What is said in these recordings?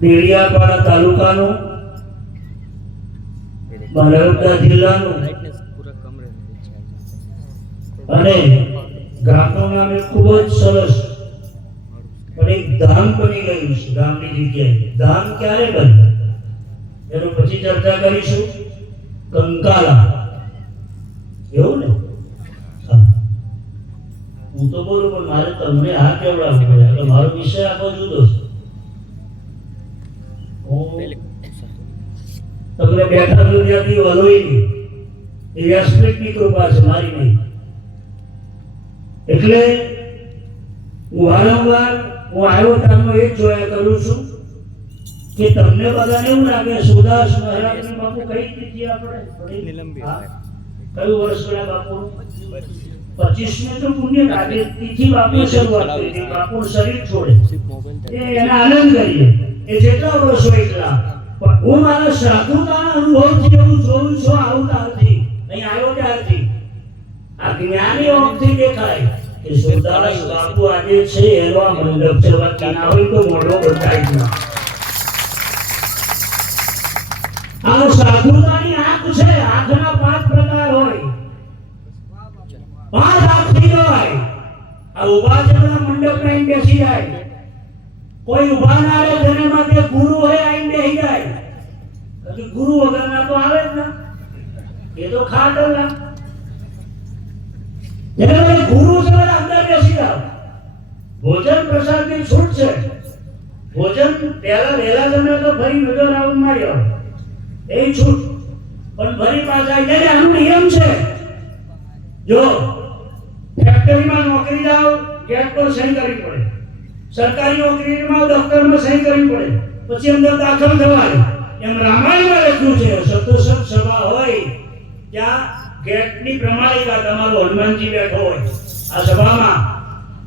દેડિયાપાડા તાલુકાનું બનાસકાંઠા જિલ્લાનું અને ગામનું નામ ખૂબ જ સરસ પણ એક ધામ બની ગયું છે ગામની જગ્યાએ. ધામ ક્યારે બન્યું એનું પછી ચર્ચા કરીશું. કંકાલા એવું ને? હું તો બોલું પણ મારે તમને આ કેવડાવવું પડે એટલે મારો વિષય આખો જુદો છે. તમને બેઠા દુનિયાથી વલોઈ નહીં એ વ્યાસપીઠની કૃપા છે, મારી નહીં. એટલે હું વારંવાર આવ્યો ત્યારનો એ જ જોયા કરું છું કે તમને બધાને એવું લાગે સુદાસ મહારાજની બાપુ કઈ તિથિ આપણે કયું વર્ષ ગયા બાપુ? 25 તો પુણ્ય લાગે તિથિ બાપુ શરૂઆત કરી. બાપુ શરીર છોડે એના આનંદ કરીએ એ જેટલા વર્ષો એટલા. પણ હું મારા સાધુતાના અનુભવથી એવું જોઉં છું આવતારથી અહીં આવ્યો ત્યારથી આ જ્ઞાની ઓમથી દેખાય કે સુદાસ બાપુ આજે છે એનો આ મંડપ છે. વચ્ચે ના હોય તો મોઢો બતાવી દો. આ સાધુતાની આંખ છે. આંખના 5 પ્રકાર હોય. 5 આંખ થઈ જાય. આ ઉભા જણા મંડપ માં બેસી જાય. કોઈ ઉભા ના રહે જેને માટે ગુરુ હોય આઈને બેસી જાય. પછી ગુરુ વગરના તો આવે જ ના, એ તો ખાટલા. જેને ગુરુ છે અંદર બેસી જાવ. ભોજન પ્રસાદ ની છૂટ છે. ભોજન પહેલા વહેલા જમે તો ફરી નજર આવું માર્યો એ છૂટ, પણ ફરી પાછા એટલે આનો નિયમ છે. જો ફેક્ટરીમાં નોકરી જાઓ ગેટ પર સહી કરવી પડે, સરકારી નોકરીમાં દફતરમાં સહી કરવી પડે, પછી અંદર દાખલ થવાય. એમ રામાયણમાં લખ્યું છે સતસંગ સભા હોય ત્યાં ગેટની પ્રમાણિકા તમારો હનુમાનજી બેઠો હોય આ સભામાં,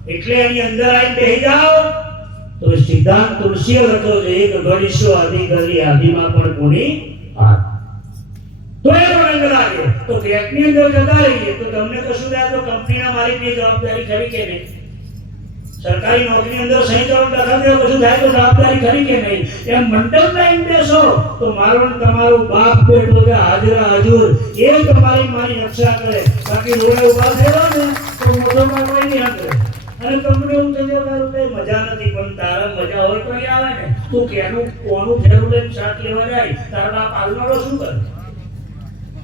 એટલે એની અંદર આવીને બેસી જાઓ તો સિદ્ધાંત તુલસીએ લખ્યો છે એક ગણીશો આદિ કરી આદિમાં પણ કોની વાત તો એ રંગ લાગે. તો ગેટની અંદર જતા રહીએ તો તમને કશું થાય તો કંપનીના માલિકની જવાબદારી ખરી કે નહીં? સરકારી નોકરી અંદર સહી કરો દખલ દેવો કશું થાય તો જવાબદારી ખરી કે નહીં? એમ મંડપ લાઈન બેસો તો મારો ને તમારો બાપ બેઠો કે હાજરા હજુર એ તમારી મારી રક્ષા કરે. બાકી રોડે ઉભા થયો ને તો મોઢો કોઈ નહીં હંકરે. અને તમને એવું થઈ જાય કે મજા નથી, પણ તારા મજા હોય તો અહીં આવે ને. તું કેનું કોનું ફેરું લઈને શાક લેવા જાય તારા બાપ આવનારો શું કરે?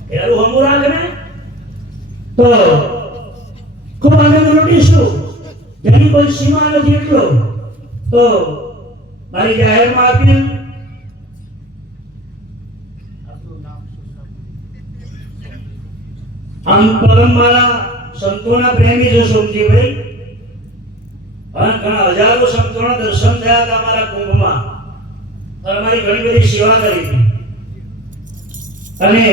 ફેરું હમું રાખ ને. તો ખૂબ આનંદ લૂટીશું જેની કોઈ સીમા નથી એટલો. તો મારી જાહેરમાં અપીલ આમ પરમ મારા સંતોના પ્રેમી છે સોમજીભાઈ. ઘણા હજારો સંતોના દર્શન થયા હતા અમારા કુંભમાં. અમારી ઘણી બધી સેવા કરી હતી અને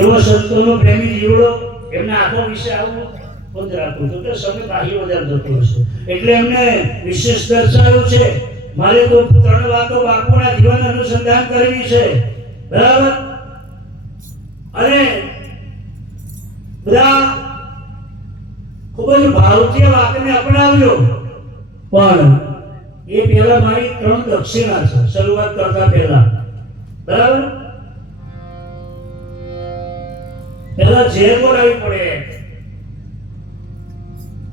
એવો સંતોનો પ્રેમી જીવડો એમના આખો વિશે આવું બંધ રાખું છું કે સમય બાહ્ય વધારે જતો હશે એટલે એમને વિશેષ દર્શાવ્યું છે. મારે તો 3 વાતો બાપુના જીવન અનુસંધાન કરવી છે, બરાબર? અને બધા ખૂબ જ ભાવથી વાતને અપનાવ્યો. પણ એ પહેલા મારી 3 દક્ષિણા છે શરૂઆત કરતા પહેલા, બરાબર? પહેલા ઝેર બોલાવી પડે.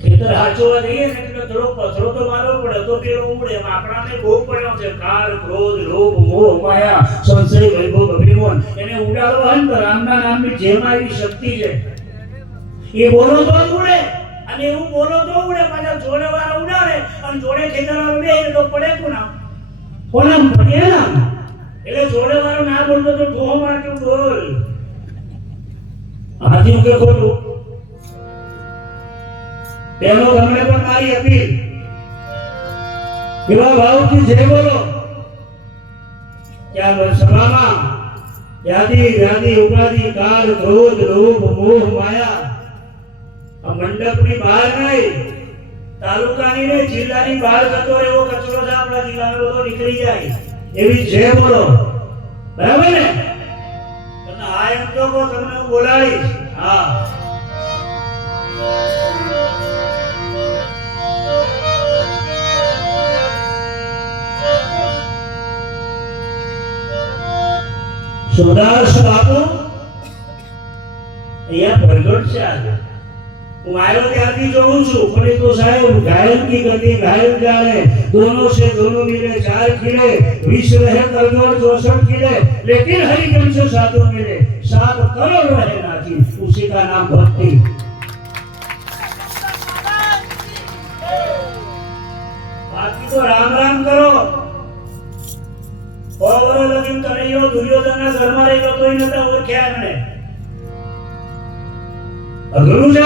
ખેતર હાચવા જઈએ ને એટલે થોડો પથરો તો મારવો પડે તો પેલો ઉડે. આપણાને બહુ પડ્યો છે કાળ ક્રોધ લોભ મોહ માયા સંશય વૈભવ અભિમાન. એને ઉડાડવા હોય ને તો રામના નામની જેમાં એવી શક્તિ છે. એ બોલો તો ઉડે અને એવું બોલો તો ઉડે. પાછા જોડે વાળા ઉડાડે અને જોડે ખેતર વાળો બે તો પડે કોના પડે ના. એટલે જોડે વાળો ના બોલતો તો ઢોહ મારતું બોલ. હાજી કે ખોટું? તેનો તમને પણ મારી અપીલ એવા ભાવથી જે બોલો ત્યાં સભામાં યાદી વ્યાધિ ઉપાધિ કાળ ક્રોધ લોભ મોહ માયા આ મંડપની બહાર નહીં, તાલુકાની ને જિલ્લાની બહાર જતો એવો કચરો છે આપણા જિલ્લાનો બધો નીકળી જાય એવી જે બોલો, બરાબર ને? તમને હા એમ તો તમને હું બોલાવીશ. હા સુદાસ બાપુ અહીંયા પ્રગટ છે આજે હું આવ્યો ત્યારથી જોઉં છું પણ એ તો સાહેબ ઘાયલ की गति घायल जाने दोनों से दोनों मिले 4 खिले विष रहे करजोड़ 64 खिले लेकिन हरिजन से साधु मिले 7 करोड़ रहे नाची उसी का नाम भक्ति बाकी तो राम राम करो और लगिन करियो दुर्योधन ना घर में रहियो तोय नता ओळख्या મને અઘરું છે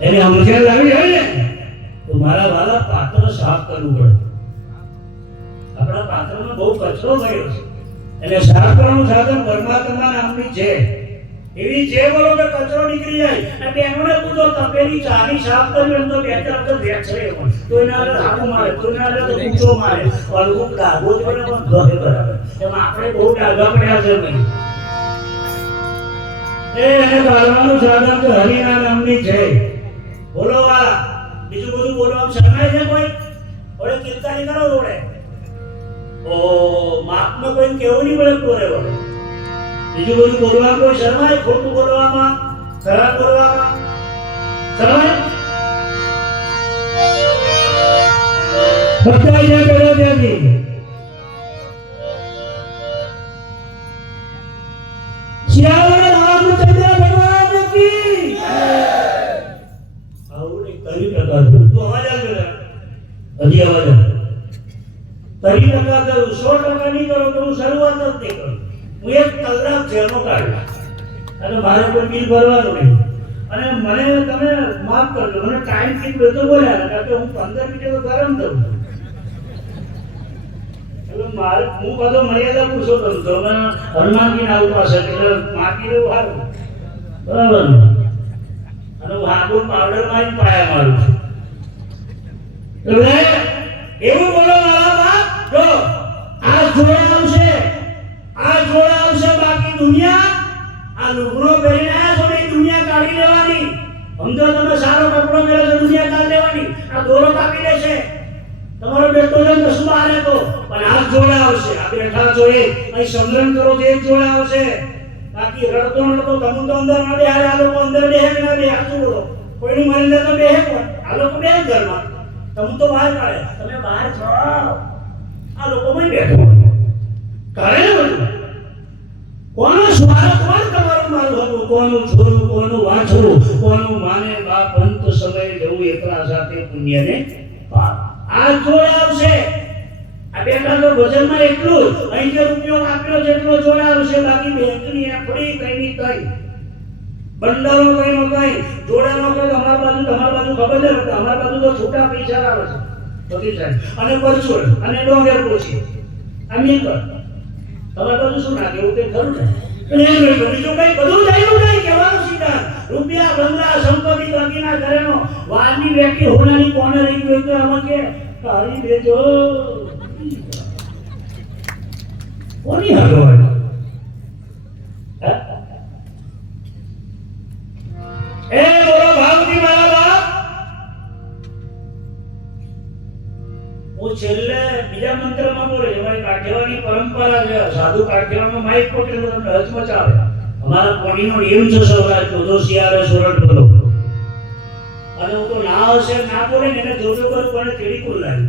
એને સમજણ લાવી હોય ને તો મારા વાલા પાત્ર સાફ કરવું પડે આપણા પાત્રમાં બહુ કચરો ગયો છે એટલે સાફ કરવાનું સાધન પરમાત્મા નામની છે એવી જે બોલો કે કચરો નીકળી જાય અને બેનોને પૂછો તપેલી ચાની સાફ કરી એમ તો બે ચાર તો વેચરે પણ તો એના આગળ હાકુ મારે તો એના આગળ તો કૂચો મારે અલગું ડાઘો જ પડે પણ ઘરે બરાબર એમાં આપણે બહુ ડાઘા પડ્યા છે નહીં એને કાઢવાનું સાધન તો હરિના નામની છે બોલો વાળા બીજું બધું બોલવાનું શરમાય છે કોઈ ઓળે કીર્તન કરો રોડે ઓ માપમાં કોઈ કેવું નહીં પડે તો રહેવો બીજું બધું બોલવા કોઈ શરમાય ખોટું બોલવામાં ખરાબ બોલવામાં શરમાય બધા જે કર્યો ત્યાંથી શ્યાવણ રામચંદ્ર ભગવાન કી આવું નહીં કરી ટકા તો અવાજ આવ્યો હજી અવાજ તરી ટકા કરું 100% નહીં કરો તો હું શરૂઆત જ નહીં કરું હું 1 કલાક જેનો કાઢું અને મારે કોઈ બિલ ભરવાનું નહીં અને મને તમે માફ કરજો મને ટાઈમ કીધું તો બોલ્યા કારણ કે હું 15 મિનિટ તો ગરમ દઉં એટલે મારે હું બધો મર્યાદા પૂછો તો મને હનુમાનજી ના ઉપાસ એટલે માટી લેવું સારું બરાબર અને હું હાબુર પાવડર માં જ પાયા મારું છું એટલે એવું બોલો મારા બાપ જો આ જોડા આવશે બાકી દુનિયા આ લુગડો પહેરીને આવ્યા છો ને દુનિયા કાઢી લેવાની સમજો તમે સારો કપડો પહેરો તો દુનિયા કાઢી લેવાની આ દોરો કાપી લેશે તમારો બેટો છે તો શું આને તો પણ આ જોડા આવશે આ બેઠા છો એ અહીં સમરણ કરો તો એક જોડા આવશે બાકી રડતો નડતો તમે તો અંદર ના બેહાડે આ લોકો અંદર બેહે કે ના બેહે શું બોલો કોઈની મરી તો બેહે કોણ આ લોકો બેહે ઘરમાં તમે તો બહાર કાઢે તમે બહાર છો આ લોકો માં બેઠો કરે ને બધું કોનો સ્વાર્થ કોણ તમારું મારું હતું કોનું છોરું કોનું વાછરું કોનું માને બાપ અંત સમય જવું એકલા સાથે પુણ્યને પાપ આ જોડ આવશે આ બેઠા તો ભજનમાં એટલું અહીં જે રૂપિયો આપ્યો જેટલો જોડ આવશે બાકી બેંકની એફડી કઈની કઈ બંડરો કઈનો કઈ જોડાનો કઈ અમારા બાજુ ખબર છે અમારા બાજુ તો છૂટા પૈસા આવે છે બધી સાહેબ અને પરચોડ અને ડોંગર પોછી આમ નહીં કર તમારે બાજુ શું નાખે એવું કઈ ખરું ને બીજું કઈ બધું જાય નહીં કહેવાનું સીધા રૂપિયા બંગલા સંપત્તિ બાકીના ઘરેનો વારની બેટી હોનાની કોને રહી ગઈ તો આમાં કે કાઢી દેજો કોની હાલો એ બોલો ભાવજી મારા બાપ હું છેલ્લે બીજા મંત્રમાં બોલે અમારી કાઠિયાવાડી પરંપરા છે સાધુ કાઠિયાવાડમાં માઇક પકડે તો તમને હચમચાવે અમારા કોણીનો નિયમ છે સૌરાષ્ટ્રનો જો શિયાળે સોરઠ બોલો અને હું તો ના હશે ના બોલે ને એને જોજો કરું કોને તેડી કુલ લાગે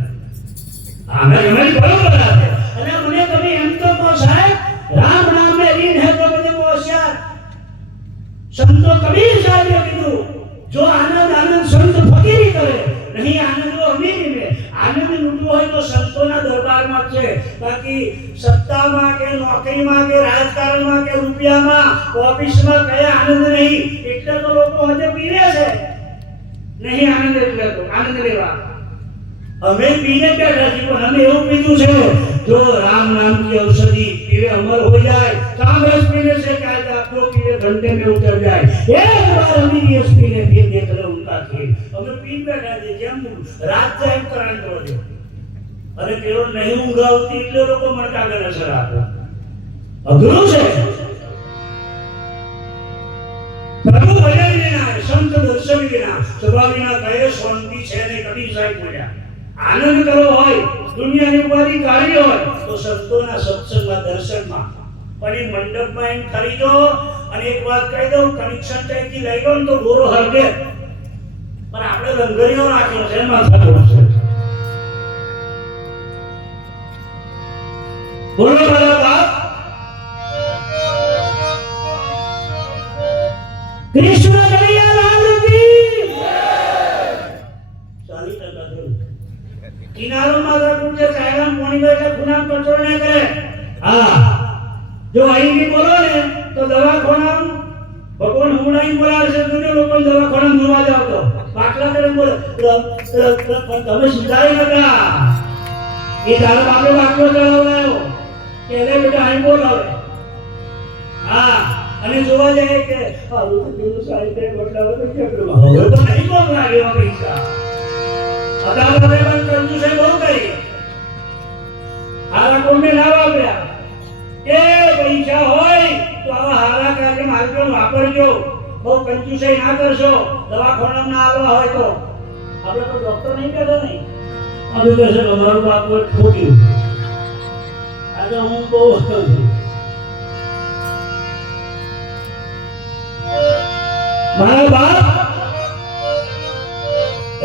આમે એમ બરોબર છે અને મને તમે એમ તો કહો સાહેબ રામ નામ મે રીન હે તો બધે હોશિયાર સંતો કબીર સાહેબે કીધું જો આનંદ સંત ફકીરી કરે નહીં આનંદ વો અમીરી મે આનંદ લૂંટવો હોય તો સંતોના દરબારમાં છે બાકી સત્તામાં કે નોકરીમાં કે રાજકારણમાં કે રૂપિયામાં ઓફિસમાં કયા આનંદ નહીં એટલે તો લોકો હજે પીરે છે નહીં આનંદ એટલે તો આનંદ લેવા અમે પીને બેઠા છીએ પણ અમે એવું પીધું છે જો राम नाम की औषधि पीवे अमर हो जाए काम रस पीने से क्या आपको पीवे घंटे में उतर जाए एक बार अभी ये पीने फिर देख लो उनका खेल हमें पीन बैठा दे જેમ રાત જાય કરણ કરો દે અને કેવો નહીં ઊંઘ આવતી એટલે લોકો મણકા કરે છે રાત અઘરું છે પ્રભુ ભજન વિના સંત દર્શન વિના સ્વભાવ વિના કહે શાંતિ છે ને કદી સાહેબ બોલ્યા આનંદ કરો હોય દુનિયાની ઉપાધિ કાઢી હોય તો સંતોના સત્સંગમાં દર્શનમાં, પણ એ મંડપમાં એમ ખરીદો. અને એક વાત કહી દઉં, કનેક્શન ટાઈપથી લઈ લો ને તો ગોરો હરગે, પણ આપણે લંગરીઓ રાખ્યો છે માથા છે. બોલો મારા બાપ. કૃષ્ણ કનૈયા લાલ કી જય. 40% કિનારો માથા પૂછે ચાયરામ પાણી બેઠે ખૂણામ કચરો ન કરે. હા, જો અહીં બી બોલો ને તો દવાખાના ભગવાન હુમડાઈ બોલાવે છે. દુનિયા લોકો દવાખાના જોવા જાવ તો પાટલા કરે બોલે, પણ તમે સુધારી નતા. એ તારો બાપે બાટલો ચડાવડાયો કે એને બેટા અહીં બોલાવે. હા, અને જોવા જાય કે આવું તો કેવું સારી તે બદલાવે તો કેટલું હવે તો નહીં કોણ લાગ્યો પૈસા. અદાલતે પણ કંજૂસે બહુ કરી. હારા કોને લાવ આપ્યા. એ પૈસા હોય તો આવા હારા કાર્ય માર્ગો વાપરજો. બહુ કંજૂસાઈ ના કરશો. દવાખાના ના આવવા હોય તો આપણે તો ડોક્ટર નહીં કહેતો નહીં. હવે કહેશે તમારું બાપ ખોટ્યું. આજે હું બહુ મારા બાપ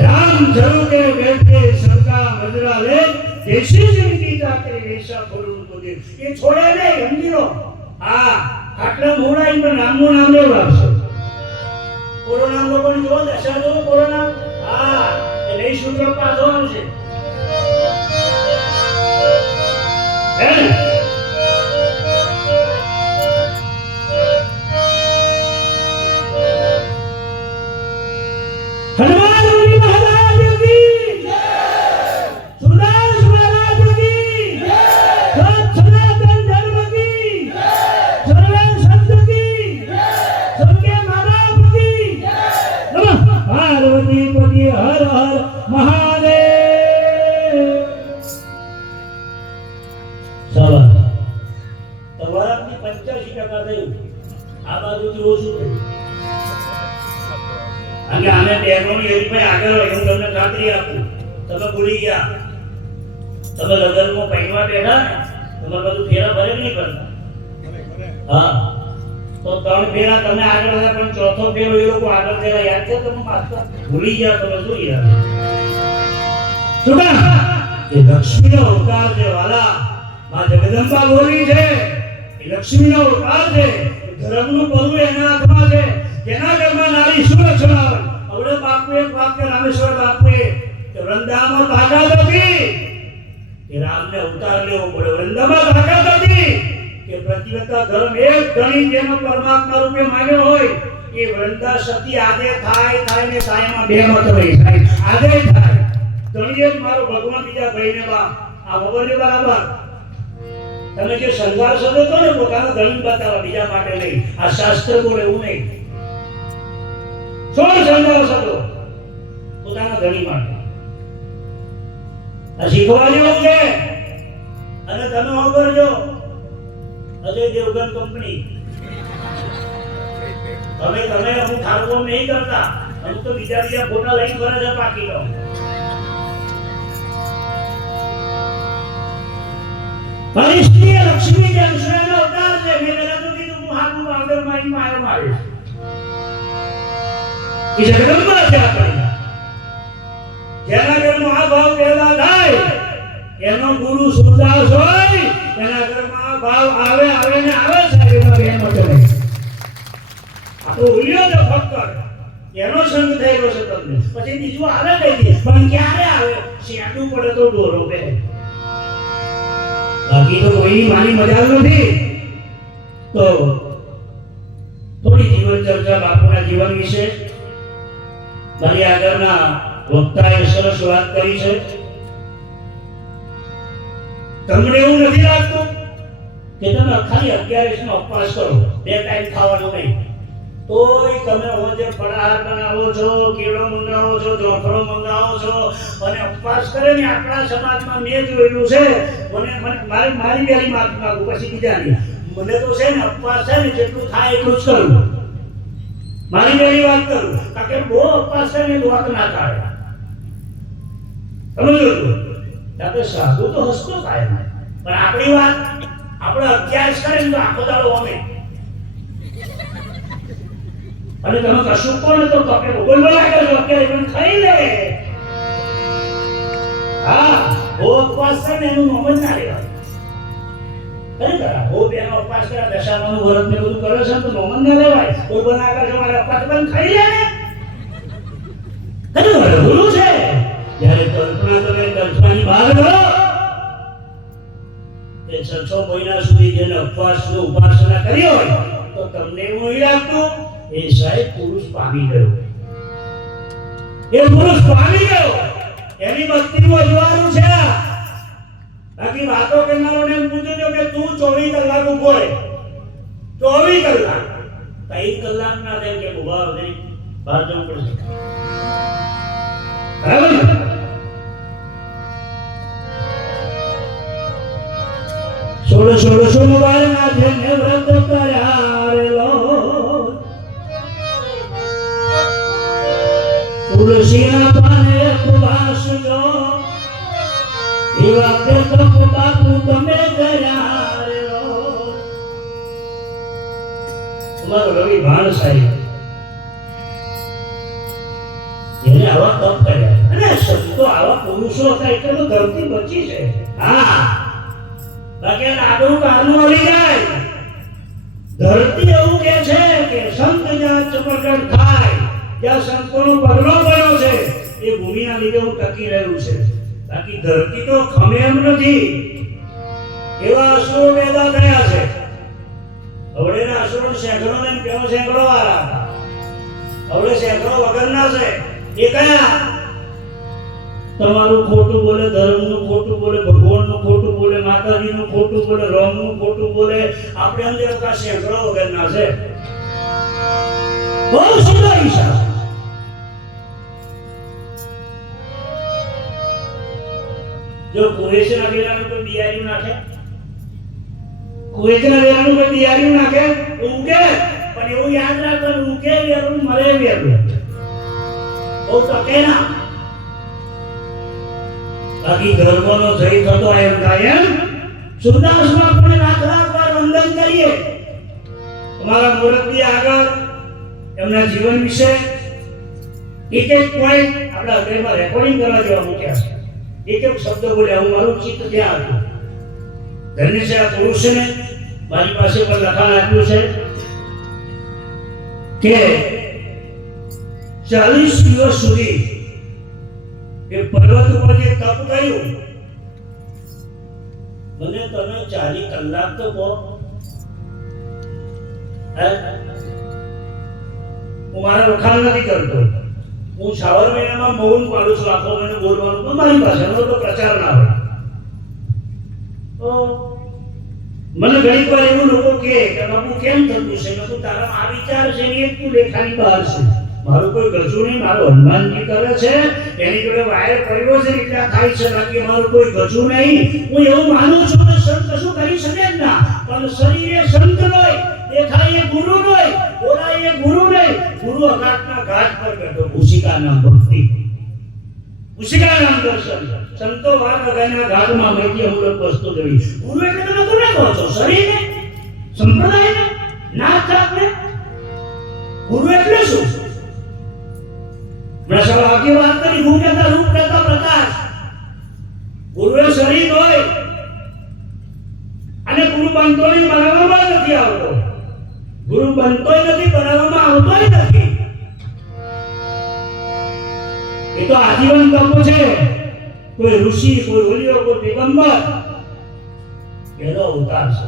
રામ જરૂર કે બેઠે સરકા મજરા લે દેશી જિંદગી જાકે વેશા ફરું મુજે એ છોડે નહીં. સમજી લો. હા, આટલા મોડાઈ પણ રામનું નામ લેવું આવશે. કોરોના લોકોની જો દશા જો કોરોના. હા, એ નહીં સૂત્ર પાછો આવશે. हनुमान महाराज की जय, सुरदास महाराज की जय, सनातन धर्म की जय, सर्वे संत की जय, सबके माता की जय, नमः पार्वती पति हर हर महादेव. સવાલ તમારાથી 85% થયું. આ બાજુથી ઓછું થયું. અને આને બહેનોની હરીફાઈ આગળ હોય હું તમને ખાતરી આપું. તમે ભૂલી ગયા. તમે લગ્નમાં પૈણવા બેઠા ને તમારે બધું ફેરા ભરે નહીં કરતા. હા, તો 3 ફેરા તમે આગળ હતા પણ ચોથો ફેરો એ લોકો આગળ થયેલા યાદ છે તમે માસ્ટર? ભૂલી ગયા તમે. શું યાર શું એ લક્ષ્મીનો અવતાર છે વાલા. માં જગદંબા બોલી છે એ લક્ષ્મીનો અવતાર છે. ધર્મનું પદું એના હાથમાં છે. કેના ઘરમાં નારી શું લક્ષણ આવે? હવે બાપુ એક વાક્ય રામેશ્વર બાપુએ કે વૃંદામાં તાકાત હતી કે રામને અવતાર લેવો પડે. વૃંદામાં તાકાત હતી કે પ્રતિવતા ધર્મ એક ધણી જેનો પરમાત્મા રૂપે માન્યો હોય એ વૃંદા સતી આદે થાય ને કાયમાં બે મત રહી થાય. આદે થાય ધણીએ જ મારો ભગવાન બીજા ભાઈને બાપ આ વગરને બરાબર. તમે જે સંઘાર શબ્દ તો ને પોતાનો ધણી બતાવવા બીજા માટે નહીં. આ શાસ્ત્ર બોલે એવું નહીં. સોળ સંઘાર શબ્દો પોતાના ધણી માટે આ શીખવા જેવું છે. અને તમે વાપરજો અજય દેવગન કંપની. તમે અમુક ખારું નહીં કરતા. અમુક તો બીજા ફોટા લઈને ફરે છે પાકી લો. પરિસ્થિતિ લક્ષ્મી કે અંશનો અવતાર છે. મેં પહેલા તો કીધું હું હાથનું પાવડર મારી માયો મારીશ. એ જગદંબા છે આપણી. જેના ઘરમાં આ ભાવ પેદા થાય એનો ગુરુ સુરદાસ હોય. એના ઘરમાં આ ભાવ આવે ને આવે સાહેબ એમ હતો નહીં. આ તો ઉલ્યો છે ફક્ત એનો સંગ થયેલો છે તમને. પછી બીજું આવે કઈ પણ ક્યારે આવે? શેડું પડે તો ડોરો બે. બાકી તો કોઈની માની મજા નથી. તો થોડી જીવન ચર્ચા બાપુના જીવન વિશે મારી આગળના વક્તાએ સરસ વાત કરી છે. તમને એવું નથી લાગતું કે તમે ખાલી 11 નો ઉપવાસ કરો, 2 ટાઈમ ખાવાનું નહીં, તોય તમે રોજે ફળાહાર બનાવો છો, કેળો મંગાવો છો, જોફરો મંગાવો છો અને ઉપવાસ કરે ને આપણા સમાજમાં મેં જોયેલું છે. મારી પહેલી માફી માંગુ પછી બીજાની. મને તો છે ને ઉપવાસ છે ને જેટલું થાય એટલું જ કરું. મારી પહેલી વાત કરું કારણ કે બહુ ઉપવાસ છે ને વાત ના થાય. સમજો ત્યાં તો સાધુ તો હસતો થાય પણ આપણી વાત આપણે અભ્યાસ કરે તો આખો દાડો અમે અને તમે કશું કોને તો તમે બોલ લાગે છો અત્યારે પણ ખાઈ લે હા ઓ ઉપવાસ છે ને એનું નોમ જ ના લેવા ખરેખર ઓ બેનો ઉપવાસ કરે દશામાનું વ્રત ને બધું કરે છે તો નોમ જ ના લેવાય કોઈ બના કરે મારે ઉપવાસ બંધ ખાઈ લે ને ખરેખર ગુરુ છે જ્યારે કલ્પના તમે કલ્પનાની બહાર કરો એ 6 મહિના સુધી જેને ઉપવાસનો ઉપાસના કરી હોય તો તમને એવું નહીં લાગતું એ સાહેબ પુરુષ પામી ગયો એ પુરુષ પામી ગયો એની ભક્તિનું અજવાળું છે બાકી વાતો કરનારોને એમ પૂછજો કે તું 24 કલાક ઉભો રહે 24 કલાક 3 કલાક ના થાય કે ઉભા નહીં બહાર જવું પડશે બરાબર સોળ વાર માથે ને વ્રત કરારેલો તુલસીના પાને ઉપવાસ જો એવા તે તપ બાપુ તમે કરારેલો તમારો રવિ ભાણ સાહેબ એને આવા તપ કર્યા અને સંતો આવા પુરુષો હતા એટલે તો ધરતી બચી છે હા બાકી લાડુ કારનું મળી જાય ધરતી એવું કે છે કે સંત જ્યાં પ્રગટ થાય જ્યાં સંતોનો પગલો પડ્યો છે એ ભૂમિના લીધે હું ટકી રહ્યું છે બાકી ધરતી તો ખમે એમ નથી એવા અસુરો પેદા થયા છે હવડેના અસુરો સેંકડો ને પેલો સેંકડો વાળા હતા હવડે સેંકડો વગરના છે એ કયા તમારું ખોટું બોલે ધર્મનું ખોટું બોલે ભગવાનનું ખોટું બોલે માતાજીનું ખોટું બોલે રામનું ખોટું બોલે આપણે અંદર કા સેંકડો વગરના છે બહુ સુંદર ઈશા જો કુરેશના વેરાનું કોઈ દિયારી નાખે કુરેશના વેરાનું કોઈ દિયારી નાખે ઉગે પણ એવું યાદ રાખવાનું ઉગે વેરું મરે વેરું બહુ ટકે ના બાકી ધર્મનો જય થતો એમ કાયમ સુદાસમાં આપણે લાખ વાર વંદન કરીએ તમારા મૂર્તિ આગળ એમના જીવન વિશે એક પોઈન્ટ આપણા હૃદયમાં રેકોર્ડિંગ કરવા જેવા મૂક્યા છે એક શબ્દ બોલ્યા હું મારું ચિત્ત ત્યાં આવ્યું ધન્ય છે આ પુરુષને મારી પાસે પણ લખાણ આપ્યું છે કે 40 દિવસ સુધી એ પર્વત ઉપર જે તપ કર્યું મને તમે 40 કલાક તો કહો હું મારા વખાણ નથી કરતો હું શ્રાવણ મહિનામાં મૌન પાડું છું આખો મહિનો બોલવાનું તો મારી પાસે એનો તો પ્રચાર ના હોય તો મને ઘણી વાર એવું લોકો કે બાપુ કેમ થતું છે મેં તારા આ વિચાર છે ને એક તું લેખાની બહાર છે મારું કોઈ ગજુ નહીં મારો હનુમાનજી કરે છે એની જોડે વાયર પડ્યો છે એટલે થાય છે બાકી મારું કોઈ ગજુ નહીં હું એવું માનું છું કે સંત કશું કરી શકે જ ના પણ શરીરે સંત હોય દેખાય એ ગુરુ હોય બોલાય એ ગુરુ નહીં ગુરુ અઘાટના ઘાટ પર બેઠો ઉશિકા નામ ભક્તિ ઉશિકા નામ દર્શન સંતો વાત અગાઈના ઘાટમાં બેઠી અમુક વસ્તુ જોઈ ગુરુ એટલે તમે કોને કહો છો શરીરને સંપ્રદાયને નાથ આપને ગુરુ એટલે શું પ્રસાદ આખી વાત કરી ગુરુ કરતા રૂપ કરતા પ્રકાશ ગુરુએ શરીર હોય અને ગુરુ બનતો નહીં બનાવવામાં નથી આવતો ગુરુ બનતોય નથી બનાવવામાં આવતોય નથી એ તો આજીવન તપ છે કોઈ ઋષિ કોઈ વલિયો કોઈ પેગંબર એનો અવતાર છે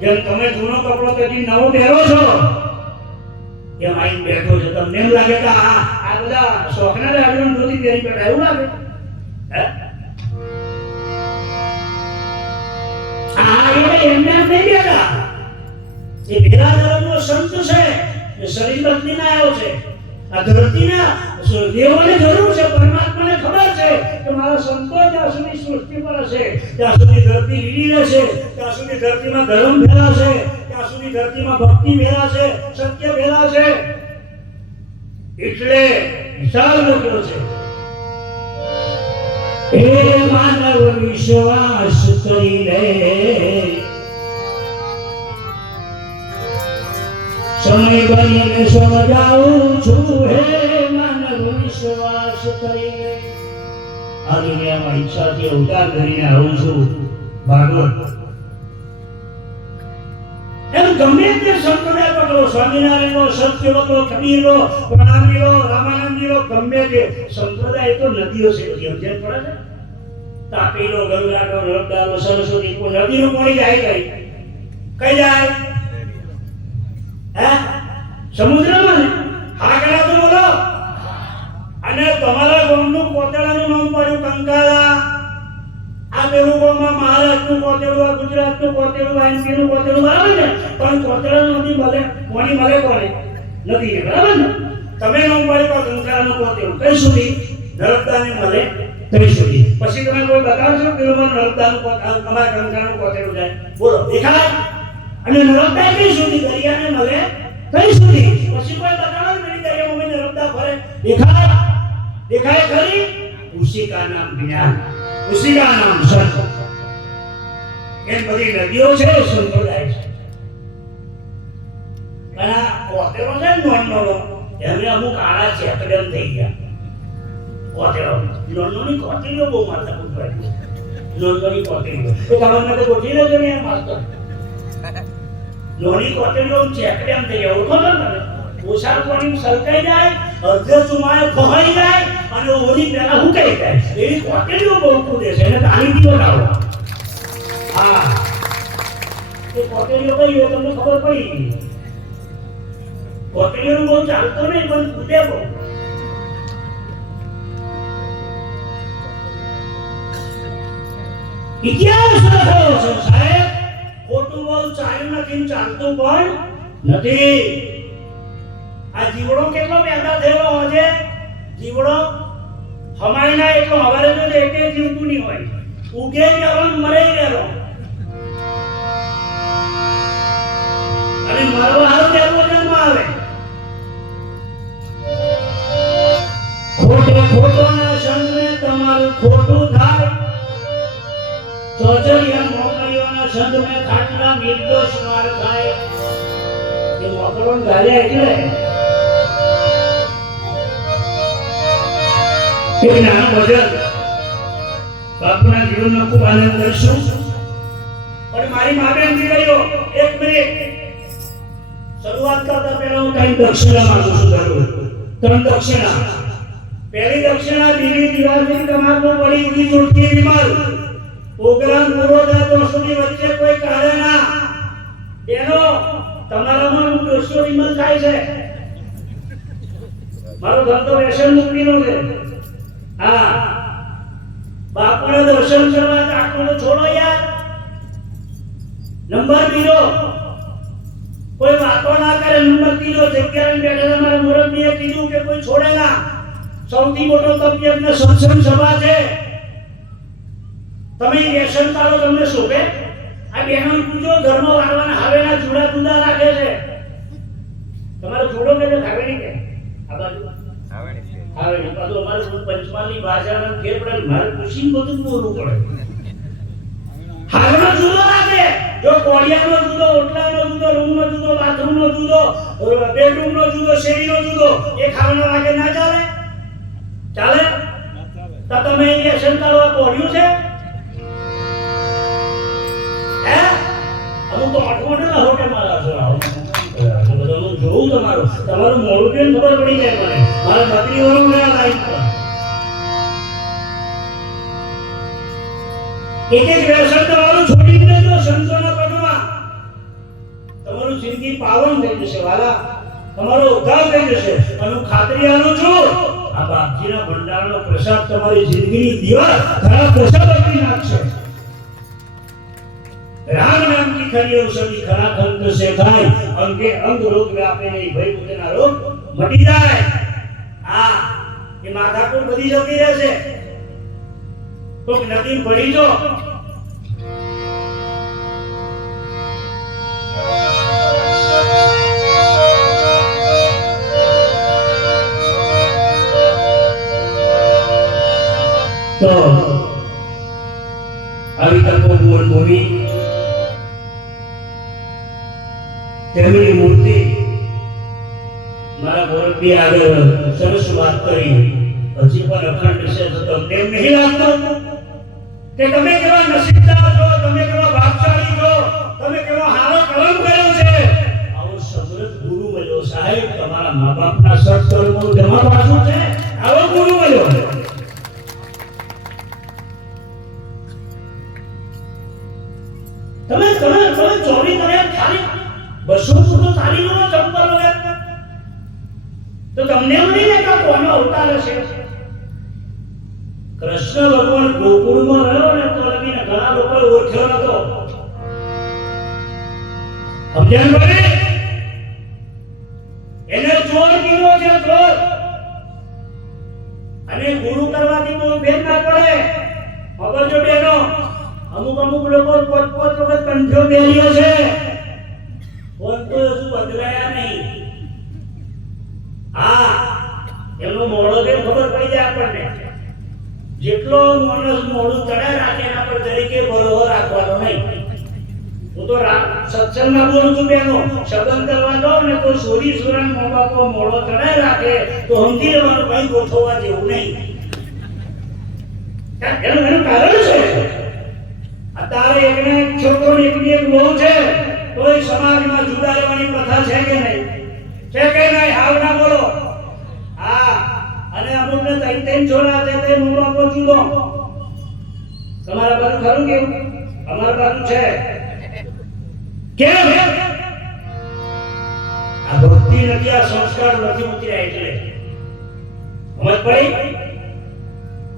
જેમ તમે જૂનો કપડો પહેરી નવો પહેરો છો એમ આઈને બેઠો છે તમને એમ લાગે કે આ બધા શોખના આગળ ધોતી પહેરી બેઠા એવું લાગે એમને નહીં બેઠા એ ભેરા ધર્મનો સંત છે એ શરીર બદલીને આવ્યો છે આ ધરતીના દેવોને જરૂર છે પરમાત્માને ખબર છે કે મારા સંતો જ્યાં સુધી સૃષ્ટિ પર હશે ત્યાં સુધી ધરતી લીલી રહેશે ત્યાં સુધી ધરતીમાં ધર્મ ફેલાશે ત્યાં સુધી ધરતીમાં ભક્તિ ફેલાશે સત્ય ફેલાશે એટલે વિશાળ મોકલો છે એ માનવ વિશ્વાસ કરી લે, સમય બનીને સમજાવું છું. હે માનવ વિશ્વાસ કરી લે. આ દુનિયામાં ઈચ્છાથી અવતાર કરીને આવું છું. ભાગવત એમ ગમે તે સંપ્રદાય પકડો, સ્વામિનારાયણનો, સત્યવતો, કબીરનો, પ્રણામીનો, રામાનંદજીનો, ગમે તે સંપ્રદાય તો નદીઓ છે. નદીઓ જેમ પડે છે તાપીનો, ગંગાનો, નર્મદાનો, સરસ્વતી, કોઈ નદીનું પાણી જાય કઈ જાય? હે સમુદ્રમાં ને? હા કરા તો બોલો. અને તમારા ગામનું કોતેડાનું નામ પડ્યું કંકાલા. આ પેલું ગામમાં મહારાષ્ટ્રનું કોતેડું, આ ગુજરાતનું કોતેડું, આ એમપીનું કોતેડું, બરાબર ને? પણ કોતેડાનું નથી મળે. કોની મળે? કોને નથી, બરાબર ને? તમે નામ પડ્યું કંકાલાનું કોતેડું કઈ સુધી? નર્મદાને મળે કઈ સુધી? પછી તમે કોઈ બતાવશો પેલું નર્મદાનું અમારા કંકાલાનું કોતેડું જાય? બોલો દેખાય? અને નર્મદા કઈ સુધી? દરિયાને મળે કઈ સુધી? પછી કોઈ બતાવો ને દરિયામાં નર્મદા ફરે? દેખાય? દેખાય ખરી? ઉસી કા નામ જ્ઞાન, ઉસી કા નામ સંત. એ બધી નદીઓ છે, સંપ્રદાય છે. પણ આ કોતેડો છે ને નોનો, એમને અમુક આળા છે એકદમ થઈ ગયા. કોતેડો નોનોની કોતેડીઓ બહુ માથા કૂટવાય. નોનોની કોતેડીઓ તો તમારા માટે ગોઠવી લેજો ને એમ માસ્ટર. નોની કોતેડીઓ ચેકડેમ થઈ ગયા. ઓળખો ને તમે? ઓછા પાણી સલકાઈ જાય, અડધો ચુમાયો ખવાઈ જાય અને ઓની પહેલા હુકાઈ જાય. એવી કોતેડીઓ બહુ કૂદે છે. એને પાણીથી બનાવો. હા, એ કોતેડીઓ કઈ હોય તમને ખબર પડી? કોતેડીઓનું બહુ ચાલતો નહીં, પણ કૂદે બહુ. ઇતિહાસ લખો છે સાહેબ. ખોટું બહુ ચાલ્યું નથી, ચાલતું પણ નથી. આ જીવડો કેટલો પેદા થયો હોય? જીવડો હમાયના એટલો હવારે જો એક જીવતું નહીં હોય. ઉગે ગયેલો મરે ગયેલો. અને મરવા હારું એવો જન્મ આવે. ખોટે ખોટોના સંગને તમારું ખોટું થાય. ચોચરિયા મોકળીઓના સંગને ખાટલા નિર્દોષ માર ખાય. એ મોકળો ગાલ્યા એટલે એના ભજન બાપુના જીવનનો ખૂબ આનંદ કરશું. પણ મારી માગે ગયો એક મિનિટ શરૂઆત કરતા પહેલા હું કઈ દક્ષિણા માંગુ છું. ત્રણ દક્ષિણા. પહેલી દક્ષિણા દીવી દિવાળી તમાકુ પડી ઉડી છૂટકી બીમાર પ્રોગ્રામ પૂરો થાય તો સુધી વચ્ચે કોઈ કાઢે ના. એનો તમારામાં દોષો વિમલ થાય છે. મારો ધંધો વ્યસન મુક્તિનો છે. હા, બાપુના દર્શન કરવા આટલો છોડો યાર. નંબર બીજો કોઈ વાતો ના કરે. નંબર ત્રીજો જગ્યાએ બેઠેલા મારા મુરબ્બીએ કીધું કે કોઈ છોડે ના. સૌથી મોટો તબિયતને સત્સંગ સભા છે. તમે વ્યસન કાઢો તમને શોભે? આ બહેનો પૂછો ધર્મ વાળવાના હાવેના જુડા જુદા રાખે છે. તમારો જોડો કે હાવેની કે આ બાજુ હાવેની પાછો અમારે પંચમહાલની ભાષાના ફેર પડે. મારે પૂછીને બધું બોલવું પડે. હાવેનો જુદો રાખે. જો કોડિયાનો જુદો, ઓટલાનો જુદો, રૂમનો જુદો, બાથરૂમનો જુદો, બેડરૂમનો જુદો, શેરીનો જુદો, એ ખાવાનો રાખે ના ચાલે? ચાલે? તો તમે એ વ્યસન કાઢવા કોડ્યું છે? અમુક તો અટવટલા હોટે મારા છે. બધાનું જોઉં તમારું મોડું કેમ ખબર પડી જાય મને. મારા બકરી વાળું ગયા લાઈન પર એક વ્યસન તમારું છોડી દેજો. સંતોના પદમાં તમારું જિંદગી પાવન થઈ જશે વાલા. તમારો ઉદ્ધાર થઈ જશે. અને હું ખાતરી આલું છું આ બાપજીના ભંડારનો પ્રસાદ તમારી જિંદગીની દીવાલ ખરાબ પ્રસાદ આપી નાખશે. राम नाम की खरी औषधि खरा खंत से खाय अंगे अंग रोग व्यापे नहीं भय मुझेना रोग मटी जाए. हाँ, ये माथाकूट बधी जती रहશે. तो नदी भरी जो તો આવી તપોવન ભૂમિ તેમની મૂર્તિ મારા મોરબી આગળ સરસ વાત કરી, હજી પણ અખંડ છે. તો તમને એમ નહીં લાગતું કે તમે કેવા નસીબદાર છો, તમે કેવા ભાગશાળી છો, તમે કેવો હારો કર્મ કર્યો છે? આવો સમૃદ્ધ ગુરુ મળ્યો સાહેબ, તમારા મા બાપના સત્કર્મોનું જમા પાછું છે. આવો ગુરુ મળ્યો. તમે ચોરી કર્યા ખાલી 200 તો ચાલી લો ચંપલ વગર, તો તમને એવું નહીં લાગે કોનો અવતાર હશે? કૃષ્ણ ભગવાન ગોકુળમાં રહ્યો ને તો લગીને ઘણા લોકો ઓળખ્યો નતો. સમજણ પડી? એને ચોર કીધો છે, ચોર. અને ગુરુ કરવાથી બહુ ભેદ ના પડે. ખબર જો બેનો, અમુક લોકો પોત વખત કંઠો બેલ્યો છે, પણ તો હજુ બદલાયા નહીં. હા, એમનો મોડો છે ખબર પડી જાય આપણને. જેટલો માણસ મોડું ચડાય રાખે એના પર તરીકે બરોબર રાખવાનો નહીં. હું તો સત્સંગમાં બોલું છું બેનો, શબ્દ કરવા જાઉં ને તો સોરી સુરાન મા બાપો મોડો ચડાય રાખે તો સમજી લેવાનું કઈ ગોઠવવા જેવું નહીં. એનું કારણ છે અત્યારે એકને એક છોકરો એકની એક બહુ છે તો એ સમાજમાં જુદા રહેવાની પ્રથા છે કે નહીં? છે કે નહીં? હાવ ના બોલો. હા, અને અમુકને ત્રણ છોરા છે તે મા બાપો જુદો. તમારા બાજુ ખરું કેવું? અમારા બાજુ છે. કેમ? આ ભક્તિ નથી, આ સંસ્કાર નથી ઉતર્યા એટલે. સમજ પડી?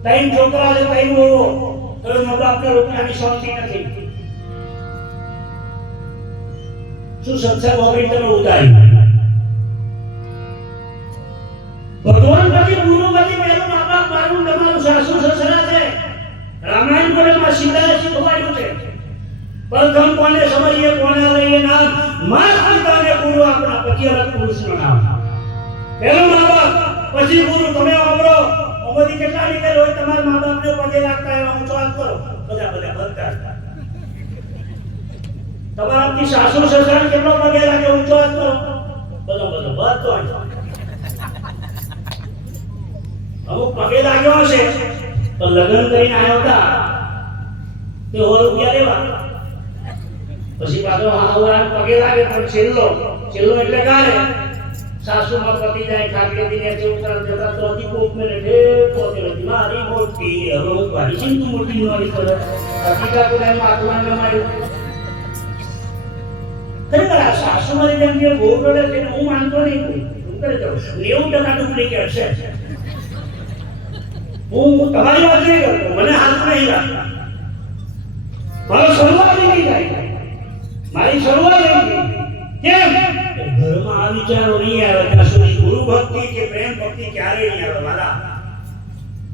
ત્રણ છોકરા છે, ત્રણ વહુઓ, તો મા બાપને રૂપિયાની શાંતિ નથી. શું સત્સંગ વગર તમે ઉતારી? ભગવાન પછી ગુરુ પછી પહેલું મા બાપ, મારું તમારું સાસુ સસરા છે. રામાયણ બોલેમાં સીતાએ શીખવાડ્યું છે પ્રથમ કોને સમજીએ કોને લઈએ નામ, માત પિતાને ગુરુ આપણા, પછી અલગ પુરુષનું નામ. પહેલું મા બાપ પછી ગુરુ. તમે વાપરો ઓમાંથી કેટલા નીકળે હોય તમારા મા બાપને પગે લાગતા એવા ઊંચો હાથ કરો. બધા બધા તમારાથી સાસુ સસરાને કેટલો પગે લાગે ઊંચો હાથ કરો. બધો અમુક પગે લાગ્યો હશે તો લગ્ન કરીને આવ્યા હતા તે ₹100 લેવા, પછી પાછો હાવરાન પગે લાગે પણ છેલ્લો એટલે ગાળે. સાસુ માં પતિ જાય ખાટલે દિને છે ઉતાર જતા તો અધી કોક મે રે પોતે હતી મારી મોટી હવે વારી છે તું મોટી નોરી પર હકીકત કોને માતવાન ન માર્યું. ખરેખર આ સાસુ મારી જેમ જે બહુ રડે છે હું માનતો નહીં. હું કરે જાઉં 90% ડુપ્લિકેટ છે. હું તમારી વાત નહીં કરતો, મને હાથ નહીં લાગતા. મારો શરૂઆત નહીં થાય, મારી શરૂઆત નહીં. કેમ? ઘરમાં આ વિચારો નહીં આવે ત્યાં સુધી ગુરુ ભક્તિ કે પ્રેમ ભક્તિ ક્યારેય નહીં આવે. મારા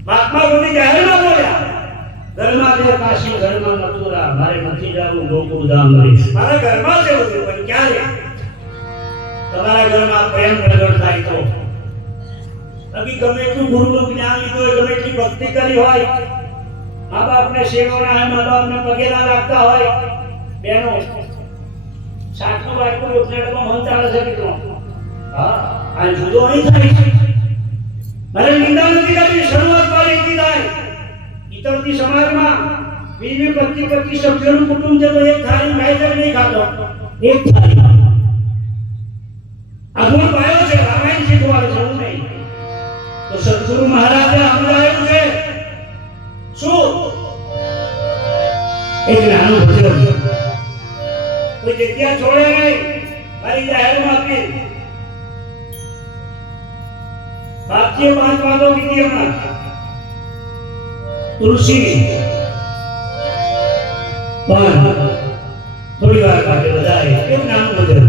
મહાત્મા ગાંધી જાહેર ના બોલ્યા ઘરમાં છે કાશી, ઘરમાં મથુરા, મારે નથી જવું ગોકુળ ધામ નહીં. મારા ઘરમાં છે બધું, પણ ક્યારે તમારા ઘરમાં પ્રેમ પ્રગટ થાય તો બાકી ગમે એટલું ગુરુનું જ્ઞાન લીધું હોય, ગમે એટલી ભક્તિ કરી હોય, મા બાપને સેવાના હોય, મા બાપને પગે ના લાગતા હોય, બેનો સાચું વાટલું ઉપનેટમાં મન ચાલે છે કેટલો. હા, આ જુદો નહીં થાય. મારે નિંદા નથી કરવી, શરૂઆત મારી થાય. ઇતરતી સમાજમાં 20-25 સભ્યોનું કુટુંબ છે તો એક થાળી ખાય છે નહીં ખાતો, એક થાળી. આ ગુણ પાયો છે, રામાયણ શીખવાડે છે, હું નહીં. તો સદગુરુ મહારાજે સમજાવ્યું છે શું? એક નાનું ભજન, કોઈ જગ્યા છોડે નહીં, મારી જાહેરમાં આપી. બાપજીએ 5 વાતો કીધી હમણાં. તુલસી પણ થોડી વાર માટે વધારે એક નાનું ભજન.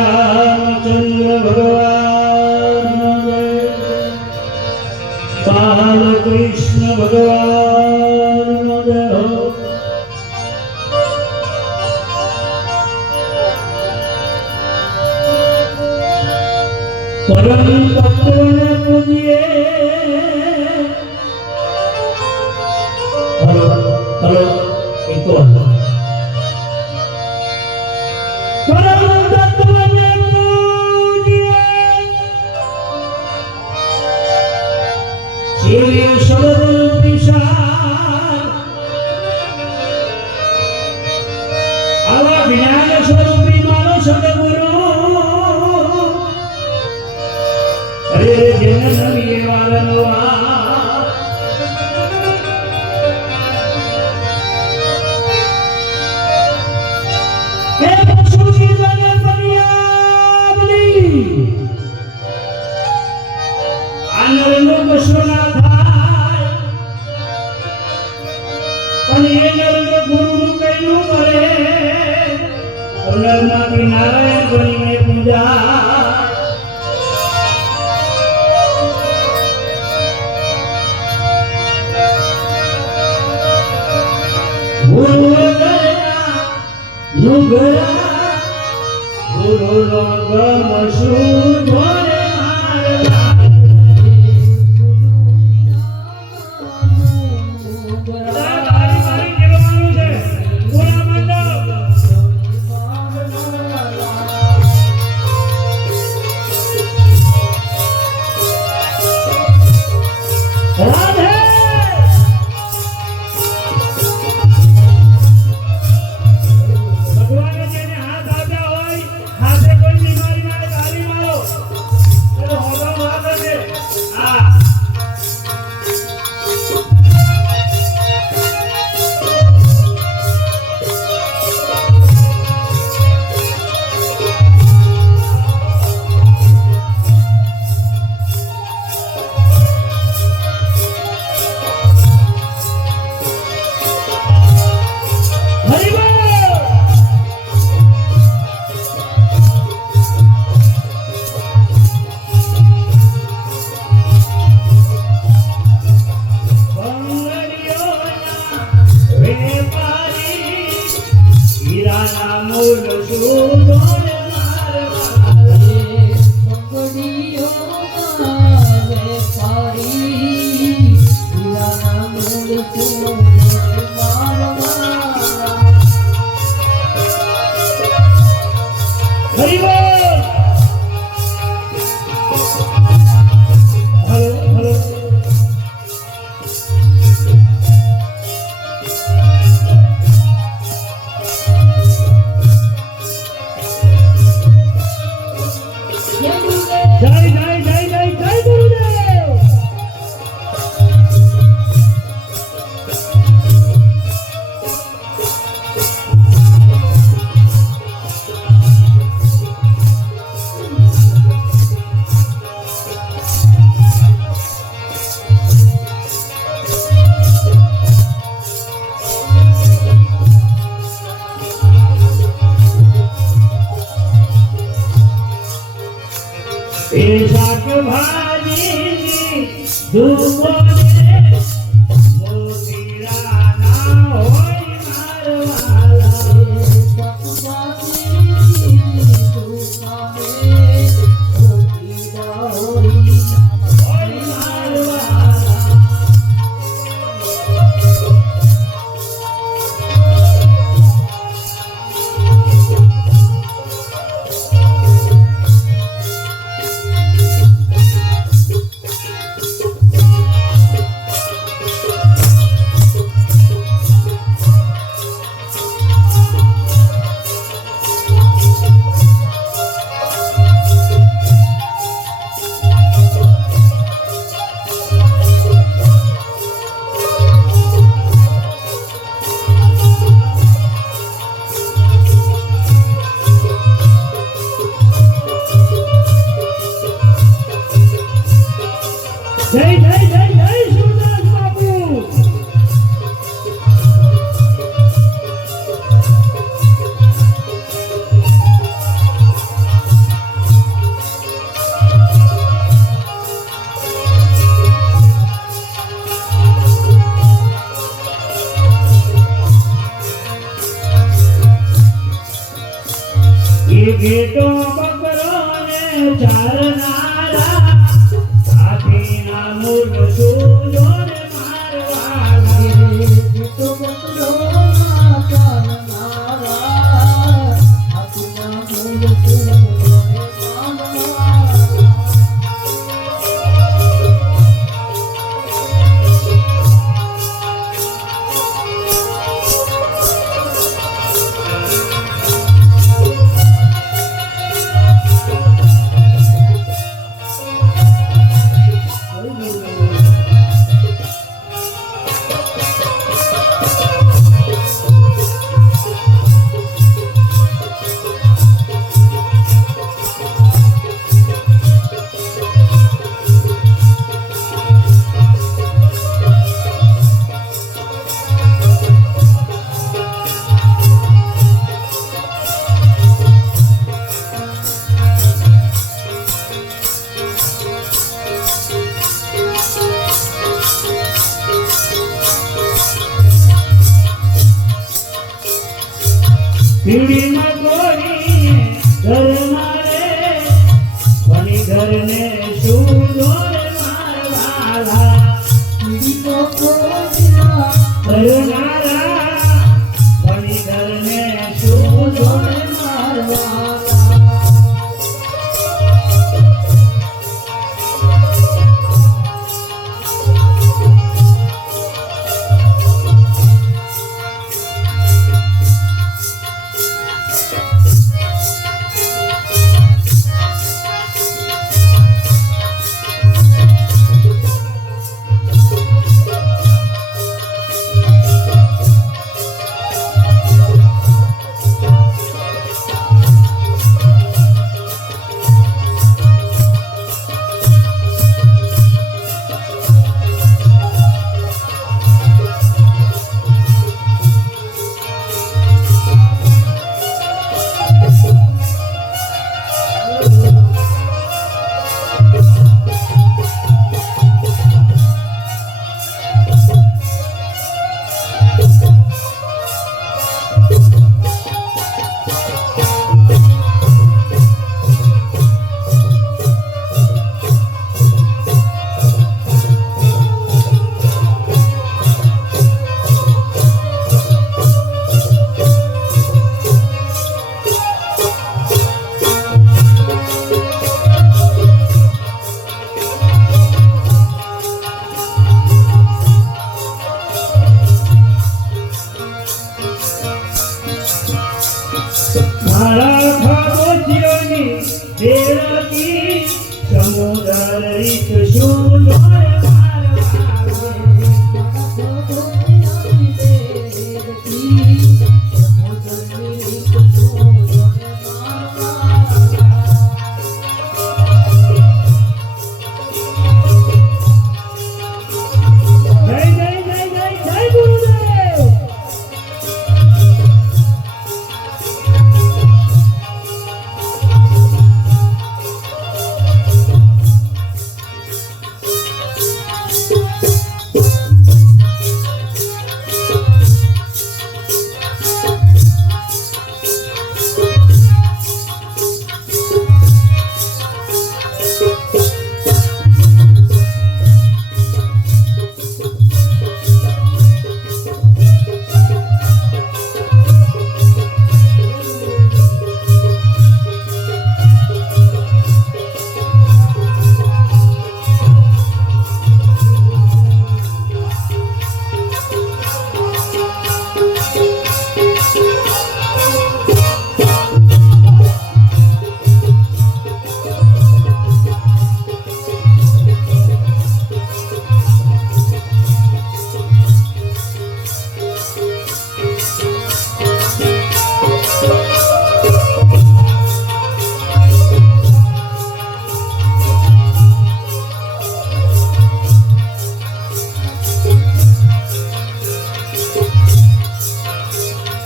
રામચંદ્ર ભગવાન બાલકૃષ્ણ ભગવાન પરમ તત્વને પૂજીએ. હલો હલો એકો પરમ તત્વને પૂજીએ. શિવ શબ્દ વિશાળ આવા જ્ઞાન સ્વરૂપી માનો સદગુરુ અરે જેને નવીએ વાલનવા એ પશુની જને ફરિયાદની આનરનો કશો ના થાય પણ એ નરનો ગુરુનું કઈનું કરે નરમાંથી નારાયણ બનીને પૂજા Nugara Guru Loga Masud Bore Marla Dari mari kelomanu se Pura mandap Radhe પેટો બકરો ને ચારનારા હાથીના મૂળ સૂજો ને મારવાલા પેટો બકરો ના ચારનારા હાથીના મૂળ સૂજો ને મારવાલા પીડીમાં ગોરી ઘર મારે બની ઘરને સૂજો ને મારવાલા પીડીનો કોઈના કરનારા બની ઘરને સૂજો ને મારવાલા મારા ખાબોચિયોની દેરકી સમુદ્ર રીત સૂજો ને મારવાલા જય જય જય જય જય ગુરુદેવ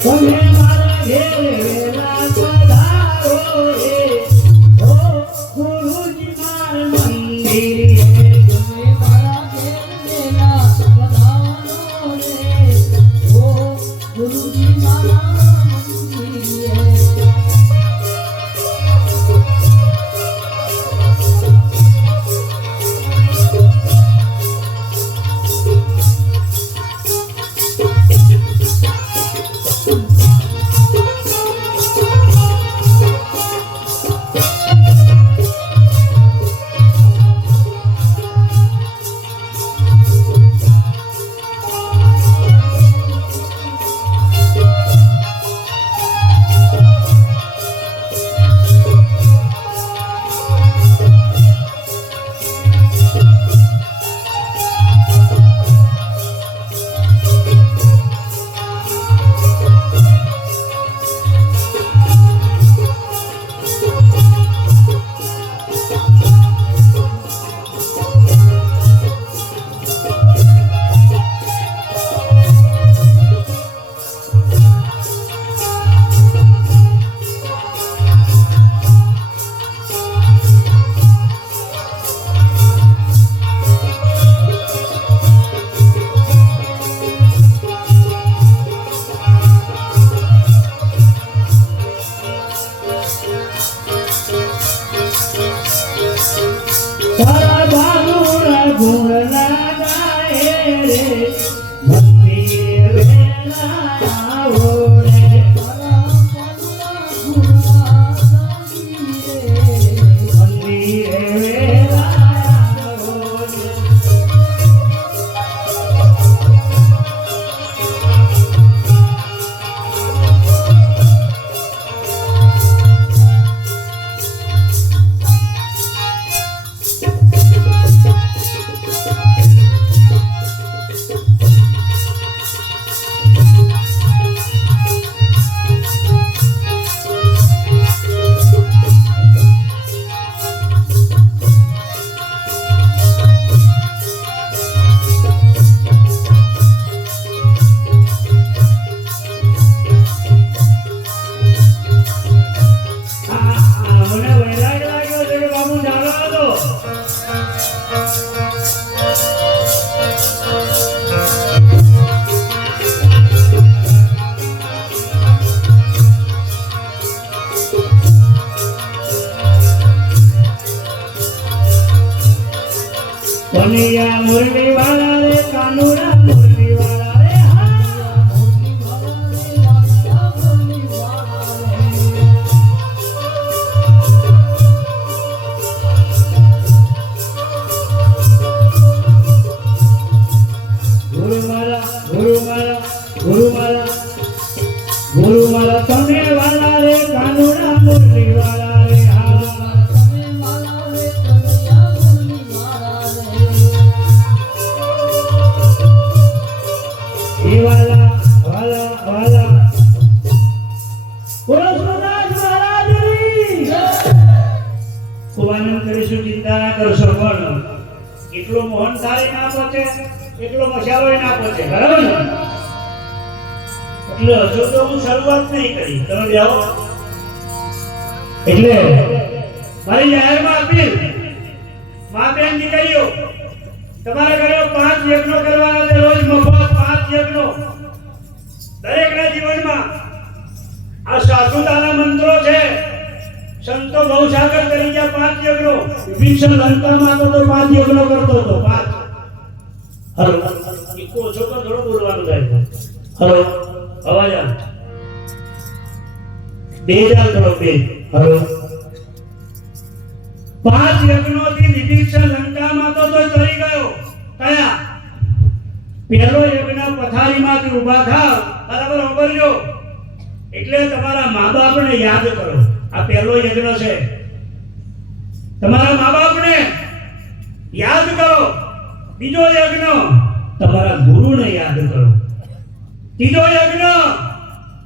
તમે મારા ઘેર વેલા પધારો રે ઓ ગુરુજી મારા મંદિરે તમે મારા ઘેર વેલા પધારો રે ઓ ગુરુજી મારા મંદિરે તારા બાબુના ગુણ ના ગાય રે મંદિર વેલા આવો રે તારા બાબુના ગુણવા ગાઈએ રે. મંદિર વેલા આવો રે મને વૈરાગ લાગ્યો છે કે બાબુ ચાલવા દો કનૈયા મુરલી વાળા રે કાનુડા મુરલી વાળા રે હા મોટી વાળા રે લાડલા મોટી વાળા રે. ગુરુ મારા ગુરુ મારા ગુરુ મારા ગુરુ મારા તમે વાળા રે કાનુડા મુરલી વાળા રે હા તમે વાળા રે કનૈયા મોટી વાળા રે. એ વાલા વાલા વાલા બોલો સુરદાસ મહારાજની ખૂબ આનંદ કરીશું ચિંતા ના કરશો પણ એટલો મોહન થાળી ના પહોંચે એટલો મસાલો ના પહોંચે બરાબર ને એટલે હજુ તો હું શરૂઆત નહીં કરી તમે બેહો એટલે મારી જાહેરમાં અપીલ મા બેન દીકરીઓ તમારા ઘરે 5 યજ્ઞો કરવાના છે રોજ મફત 5 યજ્ઞો દરેકના જીવનમાં આ સાધુતાના મંત્રો છે સંતો ગૌસાગર કરી ગયા 5 યજ્ઞો વિભીષણ લંકામાં તો 5 યજ્ઞો કરતો હતો 5 હલો ઈકો ઓછો પર થોડો બોલવાનું થાય હલો અવાજ આવે બે જાલ થોડો બે હલો 5 યજ્ઞોથી વિભીષણ લંકામાં તો ચડી ગયો કયા પહેલો યજ્ઞ પથારીમાંથી ઊભા થાવ બરાબર સાંભળજો એટલે તમારા મા બાપને યાદ કરો આ પહેલો યજ્ઞ છે તમારા મા બાપને યાદ કરો બીજો યજ્ઞ તમારા ગુરુને યાદ કરો ત્રીજો યજ્ઞ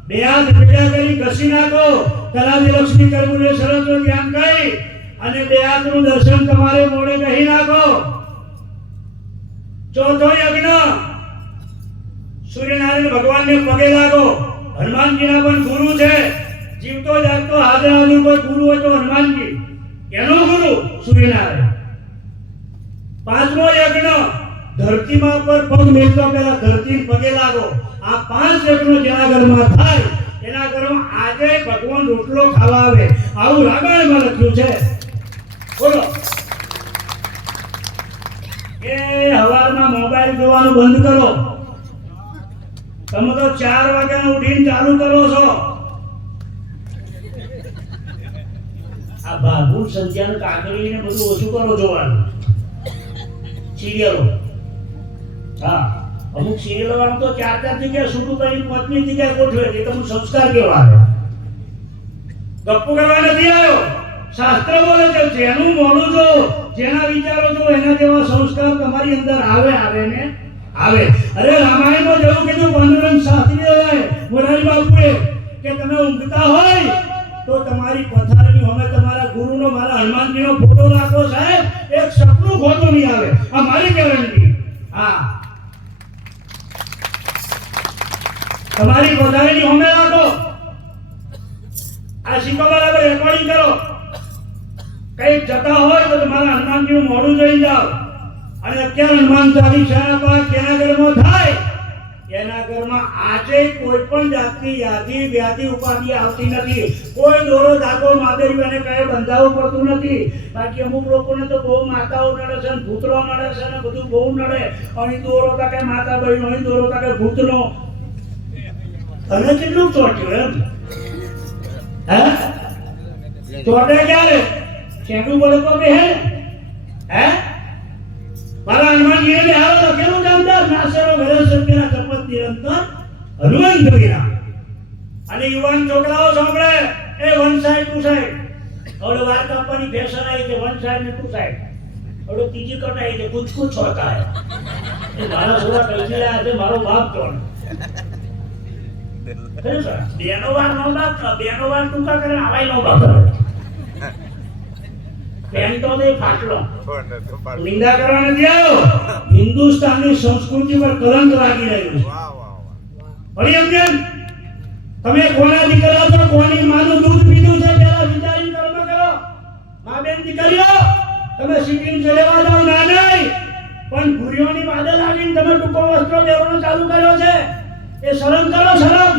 બે હાથ ભેગા કરી ઘસી નાખો કલાદી લક્ષ્મી કરવું સરસનું ધ્યાન કરી અને બે હાથનું દર્શન તમારે મોડે કહી નાખો ચોથો યજ્ઞ સૂર્યનારાયણ ભગવાનને પગે લાગો હનુમાનજીના પણ ગુરુ છે જીવતો જાગતો હાજર હાજર કોઈ ગુરુ હોય તો હનુમાનજી એનો ગુરુ સૂર્યનારાયણ પાંચમો યજ્ઞ ધરતીમાં પર પગ મેળતો પહેલા ધરતી પગે લાગો આ 5 યજ્ઞો જેના ઘરમાં થાય એના ઘરમાં આજે ભગવાન રોટલો ખાવા આવે આવું રામાયણમાં લખ્યું છે બોલો એ હવારમાં મોબાઈલ જોવાનું બંધ કરો તમે તો 4 વાગ્યાનું ઉઠીને ચાલુ કરો છો આ બાબુ સંધ્યાનું કાકડી ને બધું ઓછું કરો જોવાનું સિરિયલો હા અમુક સિરિયલો વાળું તો 4 જગ્યાએ છૂટું કરી 5મી જગ્યાએ ગોઠવે એ તો સંસ્કાર કેવા આવે ગપ્પુ કરવા નથી આવ્યો શાસ્ત્ર બોલે છે જેનું મોડું જો જેના વિચારો જો એના જેવા સંસ્કાર તમારી અંદર આવે ને આવે અરે રામાયણમાં જેવું કીધું પાંડુરંગ શાસ્ત્રી મોરારી બાપુએ કે તમે ઊંઘતા હોય તો તમારી પથારીની સામે તમારા ગુરુનો મારા હનુમાનજીનો ફોટો રાખો સાહેબ એક સપનું ખોટું નહીં આવે આ મારી ગેરંટી હા તમારી પથારીની સામે રાખો આ શીખો બરાબર રેકોર્ડિંગ કરો કઈ જતા હોય તો તમારા હનુમાનજીનું મોઢું જોઈ જાઓ અને અત્યારે હનુમાન ચાલીસા પાઠ જેના ઘરમાં થાય એના ઘરમાં આજે કોઈ પણ જાતની યાદી વ્યાધિ ઉપાધિ આવતી નથી. કોઈ દોરો ધાગો માદરી અને કઈ બંધાવવું પડતું નથી. બાકી અમુક લોકોને તો બહુ માતાઓ નડે છે ને ભૂતરો નડે છે ને બધું બહુ નડે. અહીં દોરો તા કે માતા બહેનો, અહીં દોરો તા કે ભૂતનો. તને કેટલું ચોટ્યું એમ? હે ચોટે ક્યારે? શેઠું બળકો બે હે મારા હનુમાનજીએ બેહારો લખેલું છે અંદર, નાસરો ઘરે સત્યના શપથ નિરંતર હનુમાન જોગીના. અને યુવાન છોકરાઓ સાંભળે, એ વન સાઈડ ટુ સાઈડ. હવે વાર કાપવાની ફેશન આવી છે, વન સાઈડ ને ટુ સાઈડ. હવે ત્રીજી કટ આવી છે, કુછ કુછ હોતા હે. એ મારા થોડા કઈ રહ્યા છે, મારો બાપ કોણ? બેનો વાર નો બાપ, બેનો વાર ટૂંકા કરે, આવાય નો બાપ કરે. પેન્ટો દે ફાટલો. નિંદા કરવા નથી આવ્યો. હિન્દુસ્તાનની સંસ્કૃતિ પર કલંક લાગી રહ્યું છે. ફરી સમજણ, તમે કોના દીકરા છો, કોની માનું દૂધ પીધું છે, પેલા વિચારી કર્મ કરો. મા બેન દીકરીઓ, તમે સિટીમ ચલેવા જાવ ના નહીં, પણ ભૂરીઓની વાદે લાગીને તમે ટૂંકો વસ્ત્રો પહેરવાનું ચાલુ કર્યો છે. એ શરમ કરો, શરમ.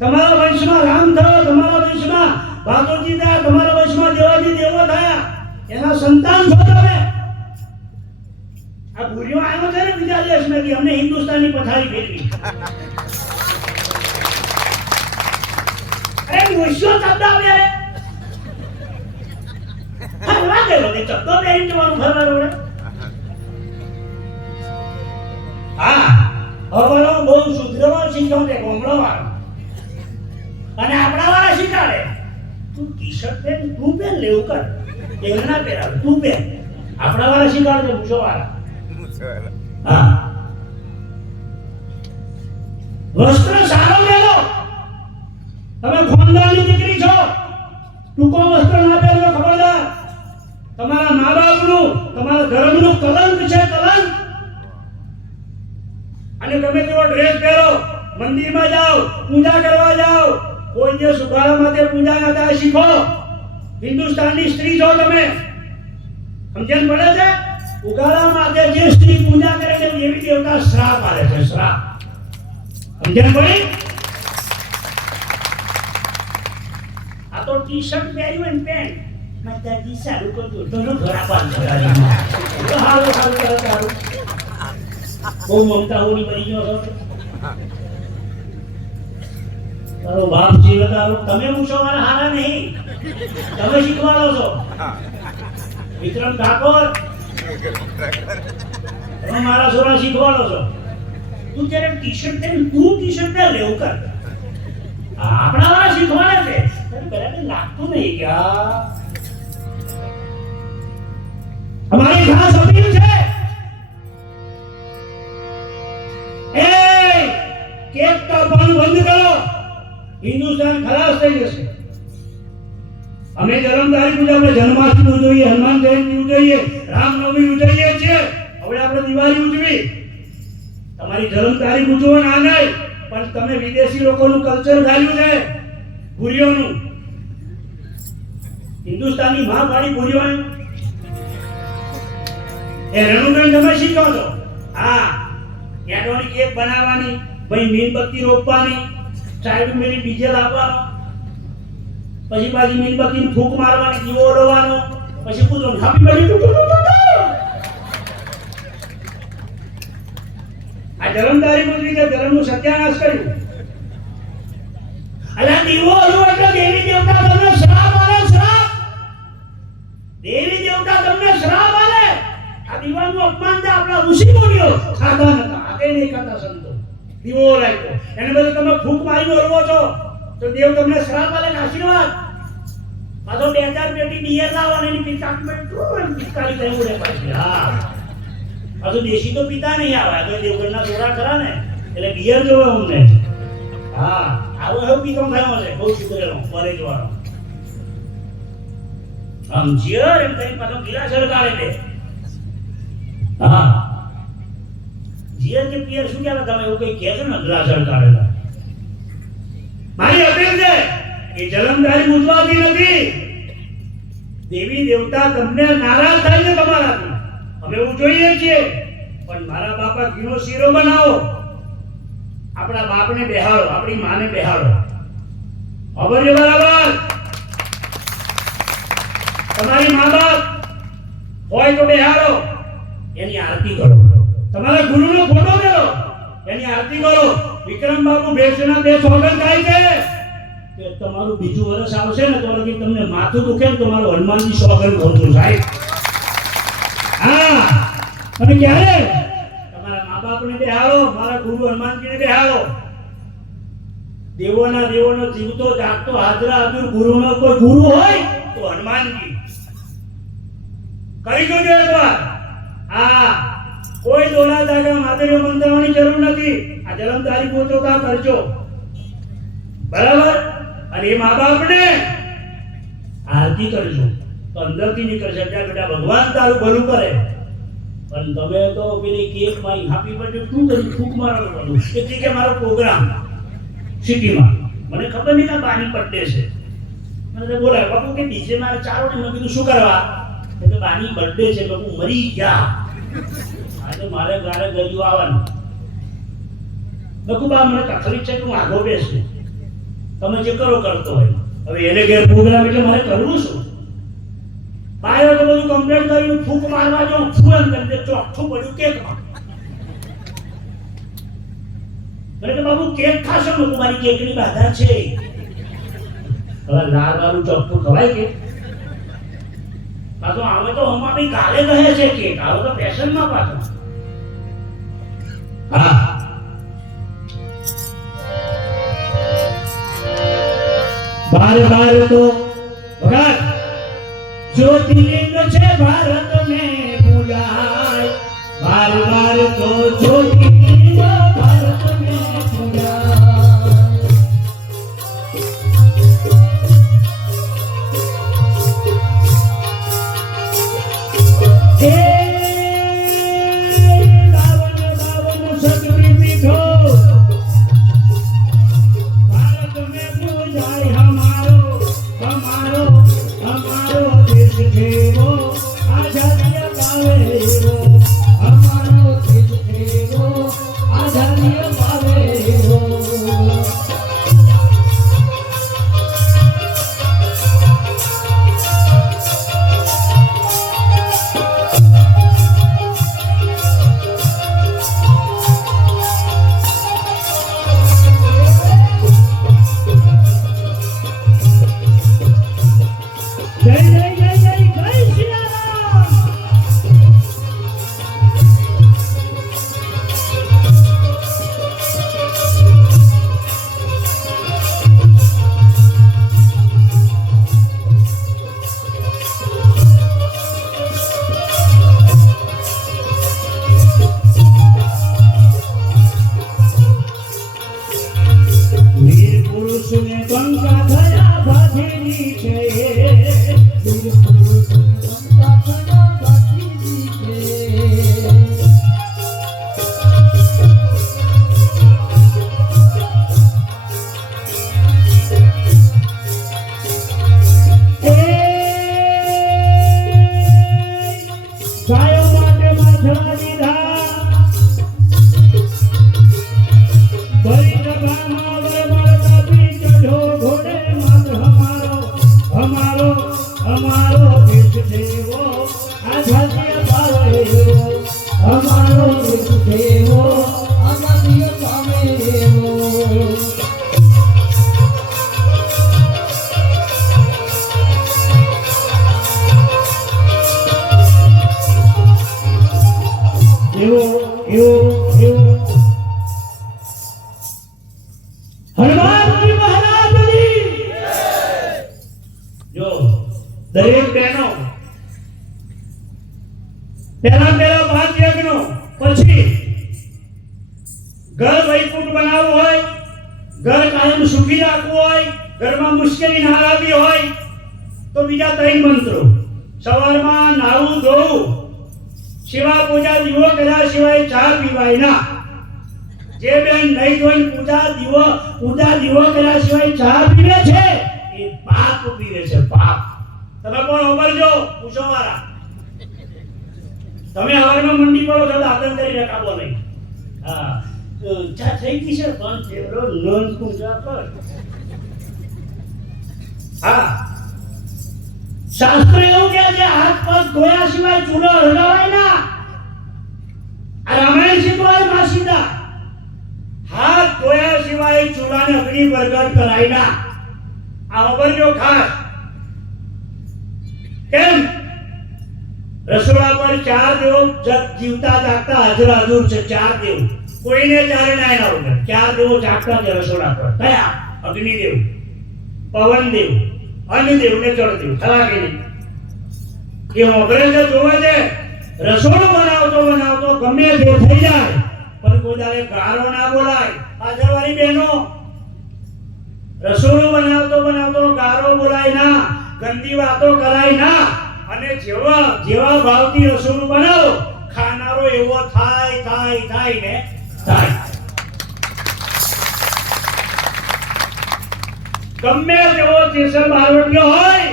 તમારા વંશમાં રામ થયો, તમારા વંશમાં ભાગવતી થયા, તમારા વંશમાં દેવાજી દેવો થયા, એના સંતાન છો તમે. આ ભૂરીઓ આવ્યો છે ને બીજા દેશમાંથી, અમને હિન્દુસ્તાની પથારી ફેરવી. અરે મુશ્યો શબ્દ આવે રે. ફરવા ગયો ને શબ્દો બેહીને જવાનું ફરવાનું રે. હા, હવે બહુ સુધરવા શીખ્યો છે ગોમડો વાળો. અને આપણા વાળા શીખાડે, તું ટી-શર્ટ પહેર, તું પહેર, લેવું કર. એને ના પહેરાવે, તું પહેર. આપણા વાળા શીખાડે, મૂછો વાળા. હા, વસ્ત્ર સારો પહેરો. તમે ખાનદાનની દીકરી છો, ટૂંકો વસ્ત્ર ના પહેરવો, ખબરદાર. તમારા મા બાપનું, તમારા ધર્મનું કલંક છે, કલંક. અને તમે તેવો ડ્રેસ પહેરો, મંદિરમાં જાઓ, પૂજા કરવા જાઓ. કોઈ જે સુખાળા માટે પૂજા ના થાય શીખો. હિન્દુસ્તાનની સ્ત્રી છો તમે, સમજણ પડે છે? ઉગાડા માટે જે સ્ત્રી પૂજા કરે છે દેવી દેવતા શ્રાપ આપે છે, શ્રાપ. સમજણ પડી? આ તો ટી-શર્ટ પહેર્યું ને પેન્ટ, માતાજી સારું કરજો, ધનો ઘરાપાન કરાવી. હાલો હાલો હાલો. બહુ મમતા હોની બની ગયો છો. તારો બાપ જીવે તારો, તમે પૂછો મારા હારા નહીં, તમે શીખવાડો છો. વિક્રમ ઠાકોર, તમે મારા છોરા શીખવાડો છો. તું જ્યારે ટી-શર્ટ પહેરી, તું ટી-શર્ટ પહેર, લેવું કર. આપણા વાળા શીખવાડે છે, તને બરાબર લાગતું નહીં કે અમારી ખાસ અપીલ છે. કેક કાપવાનું બંધ કરો, હિન્દુસ્તાન ખલાસ થઈ જશે. અમે જન્મતારીખ પૂજા, આપણે જન્માષ્ટમી ઉજવીએ, હનુમાન જયંતિ ઉજવીએ, રામનવમી ઉજવીએ છીએ. હવે આપણે દિવાળી ઉજવી. તમારી જન્મ તારીખ ઉજવો ના નહીં, પણ તમે વિદેશી લોકોનું કલ્ચર ગાલ્યું છે, ભૂરીઓનું. હિન્દુસ્તાની માં પાડી ભૂરીઓને એ રણુબેન તમે શીખો છો. હા, કેડોની કેક બનાવવાની, ભાઈ મીણબત્તી રોપવાની, સાઈડ મેલી ડીજે લાવવાનો, પછી પાછી મીણબત્તીની ફૂંક મારવાની, દીવો ઓલવાનો, પછી પૂછો હેપી બર્થડે. આ ધર્મદારી પૂછવી કે ધર્મનું સત્યાનાશ કર્યું. અલા દીવો ઓલવો એટલે દેવી દેવતા તમને શ્રાપ આલે, શ્રાપ. દેવી દેવતા તમને શ્રાપ આલે. આ દીવાનું અપમાન છે. આપણા ઋષિ મુનિઓ ખાતા નતા, આગે નહીં ખાતા સંતો. દીવો ઓલાવ્યો, એને બદલે તમે ફૂંક મારી ઓલવો છો તો દેવ તમને શ્રાપ આલે ને આશીર્વાદ. પાછો 2000 પેટી બિયર લાવવાની, એની પિચકારી થઈ ઉડે પાછી. હા, પાછું દેશી તો પીતા નહીં આવે, તો દેવગણના છોરા ખરા ને, એટલે બિયર જોવે અમને. હા, આવો એવું પીતો થયો છે, બહુ સુધરેલો કોલેજ વાળો. આમ જીયર એમ કઈ પાછો ગિલાસ હળગાડે દે. હા, જીયર કે પિયર શું કહેવાય? તમે એવું કઈ કહે છો ને, ગ્લાસ હળગાડેલા. મારી અપીલ છે કે જલમદારી ઉજવાતી નથી. દેવી દેવતા તમને નારાજ થાય છે તમારાથી, અમે એવું જોઈએ છીએ. પણ મારા બાપા ઘીનો શીરો બનાવો, આપણા બાપને બેહાડો, આપણી માને બેહાડો. ખબર છે બરાબર? તમારી મા બાપ હોય તો બેહાડો, એની આરતી કરો. તમારા ગુરુનો ફોટો મેળો, એની આરતી કરો. વિક્રમ બાબુ બેસના બે સોગંદ થાય છે કે તમારું બીજું વર્ષ આવશે ને તો લગી તમને માથું દુખે ને તમારું હનુમાનજી સોગંદ ખોટું સાહેબ. હા, અને ક્યારે તમારા મા બાપને બેહાડો, મારા ગુરુ હનુમાનજીને બેહાડો. દેવોના દેવોનો જીવતો જાગતો હાજરા હાજર ગુરુનો કોઈ ગુરુ હોય તો હનુમાનજી. કરી જોજો એકવાર. હા, કોઈ દોડા દાગા માદરીઓ મંત્રવાની જરૂર નથી. આ જન્મ તારીખ ગોચવતા કરજો, બરાબર? અને એ મા બાપને આરતી કરજો તો અંદરથી નીકળશે કે બેટા ભગવાન તારું ભલું કરે. પણ તમે તો પેલી કેક માં હેપી બર્થડે શું કરી ફૂક મારવાનું બધું એટલે કે મારો પ્રોગ્રામ સિટીમાં, મને ખબર નહીં કે બાની બર્થડે છે. મને તો બોલાય બાપુ કે ડીજે મારે ચાલો ને. મેં કીધું શું કરવા? કે બાની બર્થડે છે. બાપુ મરી ગયા, આજે મારે ગારે ગયું આવવાનું. બકુ બા મને તકલીફ છે કે હું આગો બેસું, તમે જે કરો કરતો હોય. હવે એને ઘેર પ્રોગ્રામ એટલે મારે કરવું શું? બાયો તો બધું કમ્પ્લીટ કર્યું, ફૂક મારવા જો ફૂલ કરી ચોખ્ઠું પડ્યું કેકમાં. મને કે બાબુ કેક ખાશો ને? તમારી કેકની બાધા છે. હવે લાલ વાળું ચોખ્ઠું ખવાય કે? પાછો આવે તો અમારી ગાલે કહે છે કેક, આવો તો ફેશનમાં પાછો. હા, બાર બાર તો ભગત જ્યોતિર્લિંગ છે ભારત ને પૂજાય. બાર બાર તો જ્યોતિર્લિંગ ભારત ને પૂજાય. હે બાવન બાવન સતરી પીઠો ભારત ને પૂજાય. હમારો હમારો હમારો દેશ જેવો આઝાદી પાવે એવો. હમારો દેશ જેવો આઝાદી પાવે એવો. જય જય જય જય જય સિયારામ. વીર પુરુષને બંકા થયા ભાથીની છે. વીર પુરુષને બંકા થયા ભાથીની છે. ગાયો માટે માથા દીધા, ભરી સભામાં વરમાળતા પી ચઢો ઘોડે માત્ર. હમારો હમારો હમારો દેશ જેવો આઝાદી પાવે એવો. હમારો દેશ જેવો આઝાદી પાવે એવો. એવો એવો એવો હનુમાનજી મહારાજની. જો દરેક બહેનો પહેલા 5 યજ્ઞો પછી ઘર વૈકુંઠ બનાવવું હોય, ઘર કાયમ સુખી રાખવું હોય, ઘરમાં મુશ્કેલી ના લાવી હોય તો બીજા 3 મંત્રો. સવારમાં નાવું ધોવું, શિવા પૂજા દીવો કર્યા સિવાય ચા પીવાય ના. જે બેન નહીં ધોઈને પૂજા દીવો કર્યા સિવાય ચા પીવે છે એ પાપ પીવે છે, પાપ. તમે કોણ ઓબરજો પૂછો વાળા. તમે હવારમાં મંડી પડો છો દાતન કરીને કાબો નહીં. હા, ચા થઈ ગઈ છે પણ પેલો નોન કુંજા પર હા શાસ્ત્ર એવું કહે છે હાથ પગ ધોયા સિવાય ચૂલો હળગાવાય ના આ રામાયણ શીખવાય માં સીધા હાથ ધોયા સિવાય ચૂલાને અગ્નિ પ્રગટ કરાય ના આ અવરજો ખાસ કેમ રસોડા પર 4 દેવો જીવતા જાગતા હાજર હાજર છે 4 દેવ કોઈને ચારે ના એના વગર 4 દેવો જાગતા છે રસોડા પર કયા અગ્નિદેવ પવનદેવ અન્નદેવ ને જળદેવ થવા કે નહીં એ હોબરે છે જોવે છે રસોડું બનાવતો ગમે તે થઈ જાય પણ કોઈ દાડે ગારો ના બોલાય હાજરવાળી બહેનો રસોડું બનાવતો ગારો બોલાય ના ગંદી વાતો કરાય ના અને જેવા ભાવથી રસોડું બનાવો ખાનારો એવો થાય ને થાય ગમે તેવો જેસર બારવટીયો હોય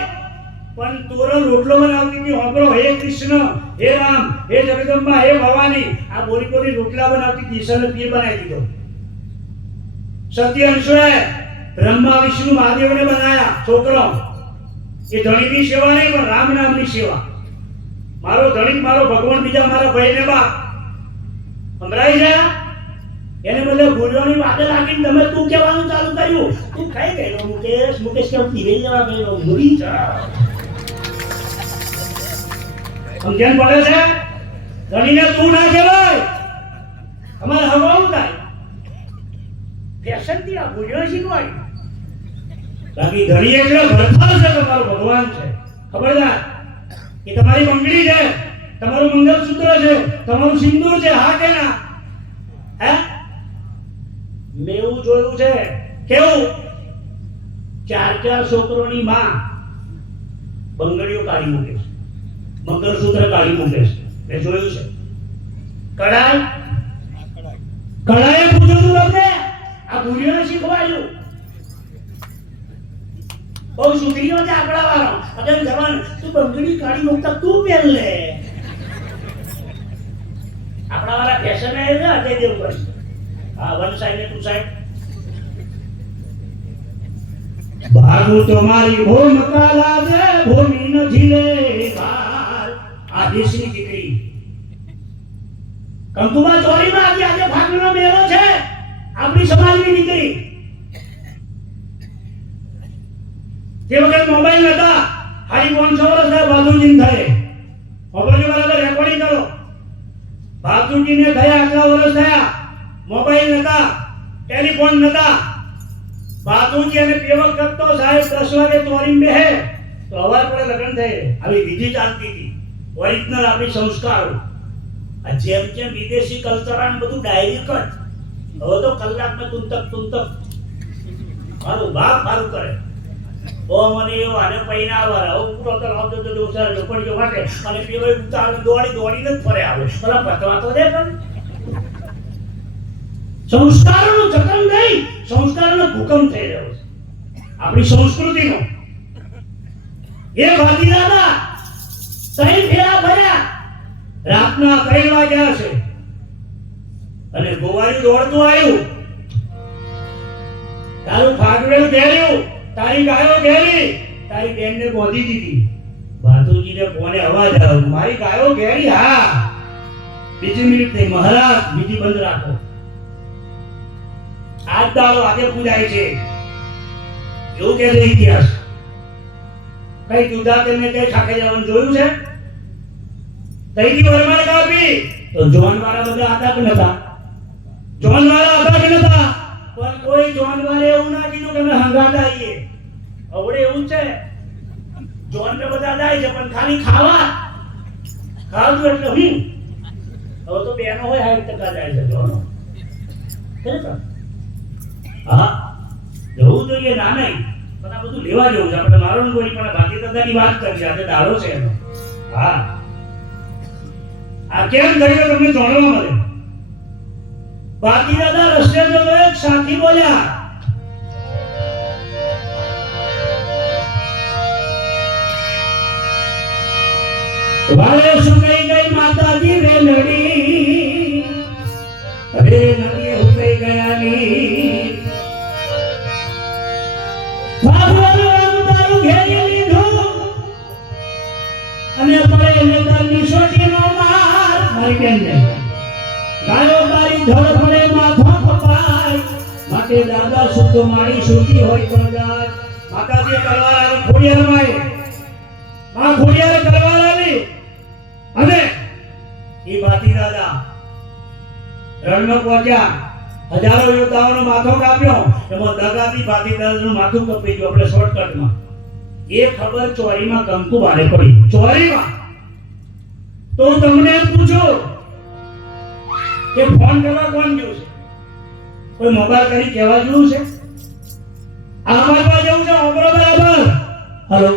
પણ તોરણ રોટલો બનાવતી હતી હોબરો હે કૃષ્ણ હે રામ હે જગદંબા હે ભવાની આ બોરી રોટલા બનાવતી જેસરને પીર બનાવી દીધો સત્ય અંશુએ બ્રહ્મા વિષ્ણુ મહાદેવને બનાયા છોકરો એ ધણીની સેવા નહીં પણ રામ નામની સેવા મારો ધણી મારો ભગવાન બીજા મારા ભાઈને બાપ સંભળાઈ જાય એને બદલે ભૂલ્યોની વાતે લાગીને તમે તું કહેવાનું ચાલુ કર્યું તું કઈ ગયેલો મુકેશ કેમ દિવેલ જવા ગયેલો મુરી સમજણ પડે છે ધણીને તું ના કહેવાય અમારે હવાવું થાય ફેશન થી આ ભૂલ્યો શીખવાય બાકી ધણી એટલે ભરથાર છે તમારો ભગવાન છે ખબરદાર એ તમારી બંગડી છે તમારું મંગળસૂત્ર છે તમારું સિંદૂર છે હા કે ના હે મેં એવું જોયું છે કેવું 4 છોકરોની માં બંગડીઓ કાઢી મૂકે છે મંગળસૂત્ર કાઢી મૂકે છે મેં જોયું છે કડાય પૂછ્યું તું તમને આ ભૂરીઓને શીખવાડ્યું બહુ સુધરીઓ છે આકડા વાળો અગર જવાન તું બંગડી કાઢી મૂકતા તું પહેર લે આપણા વાળા ફેશન એ છે અજય દેવગણ હા વન સાઈડ ને ટુ સાઈડ ભાગુ તમારી ભૂમિકા લાગે ભૂમિ ન ઝીલે ભાર આ દેશની દીકરી કંકુમા ચોરીમાં આજે ફાગણનો મેળો છે આપણી સમાજની દીકરી તે વખત મોબાઈલ નતા હારી 500 વર્ષ થયા બાજુજીને થાય મોબાઈલ બરાબર રેકોર્ડિંગ કરો બાજુજીને થયા આટલા વર્ષ થયા મોબાઈલ નતા ટેલિફોન નતા બાજુજી અને પેવક કરતો સાહેબ 10 વાગે ચોરીમાં બેહે તો અવાર પડે લગ્ન થાય આવી વિધિ ચાલતી હતી ઓરિજિનલ આપણી સંસ્કારો આ જેમ વિદેશી કલ્ચર અને બધું ડાયરેક્ટ જ હવે તો કલાકમાં તુંતક મારું બાપ મારું કરે ઓ મને એવો આને પૈના આવવા હું પૂરો તો આવતો તો ઉસાર લોકોડીઓ માટે અને પેલો ઉતાર દોડીને જ ફરે આવે ભલા પતવા તો દે પણ સંસ્કારોનું જતન નહીં સંસ્કારોનો ભૂકંપ થઈ રહ્યો છે આપણી સંસ્કૃતિનો એ ભાતી દાદા સહી ફેરા ભર્યા રાતના 3 વાગ્યા છે અને ગોવાળી દોડતું આવ્યું તારું ફાગડેલું ઘેર્યું તારી ગાયો ઘેરી તારી બેનને ગોધી દીધી ભાતુજીને કોને અવાજ આવ્યો મારી ગાયો ઘેરી હા બીજી મિનિટ થઈ મહારાજ બીજી બંધ રાખો આજ દાડો આજે પૂજાય છે એવું કે છે ઇતિહાસ કઈ જુદા તેમને કઈ ખાખે જવાનું જોયું છે કઈથી વરમાન કાપી તો જોન વાળા બધા હતા કે નતા જોન વાળા હતા કે નતા પણ કોઈ જોન વાળે એવું ના કીધું કે અમે હંગાત આવીએ હવે એવું છે જોન ને બધા જાય છે પણ ખાલી ખાવું એટલે હવે તો બેનો હોય 60% જાય છે જોનો ખરેખર હા જવું જોઈએ ના નહીં પણ આ બધું લેવા જેવું છે આપણે મારો કોઈ પણ ભાતી દાદાની વાત કરી છે આજે દાડો છે એનો હા આ કેમ કર્યો તમને જાણવા મળે ભાતી દાદા રસ્તે જતો એક સાથી બોલ્યા વારે સુનાઈ ગઈ માતાજી રે લડી રે નદી ઉભે અને પડે ને તરની સોટીનો માર મારી બેન ને ગાયો તારી ધડ પડે માથો કપાય માટે દાદા સુતો મારી સુતી હોય તો જાત માતાજી તલવાર આવી ખોડિયાર માં માં ખોડિયાર તલવાર આવી અને એ બાતી દાદા રણમાં પહોંચ્યા હજારો યોદ્ધાઓનો માથો કાપ્યો એમાં દગાથી બાતી દાદાનું માથું કપાઈ ગયું આપણે શોર્ટકટમાં એ ખબર ચોરીમાં કંકુ બારે પડી ચોરીમાં તો હું તમને એમ પૂછું કે ફોન કરવા કોણ ગયું છે કોઈ મોબાઈલ કરી કહેવા જેવું છે આ વાગવા જેવું છે ઓબરો બરાબર હેલો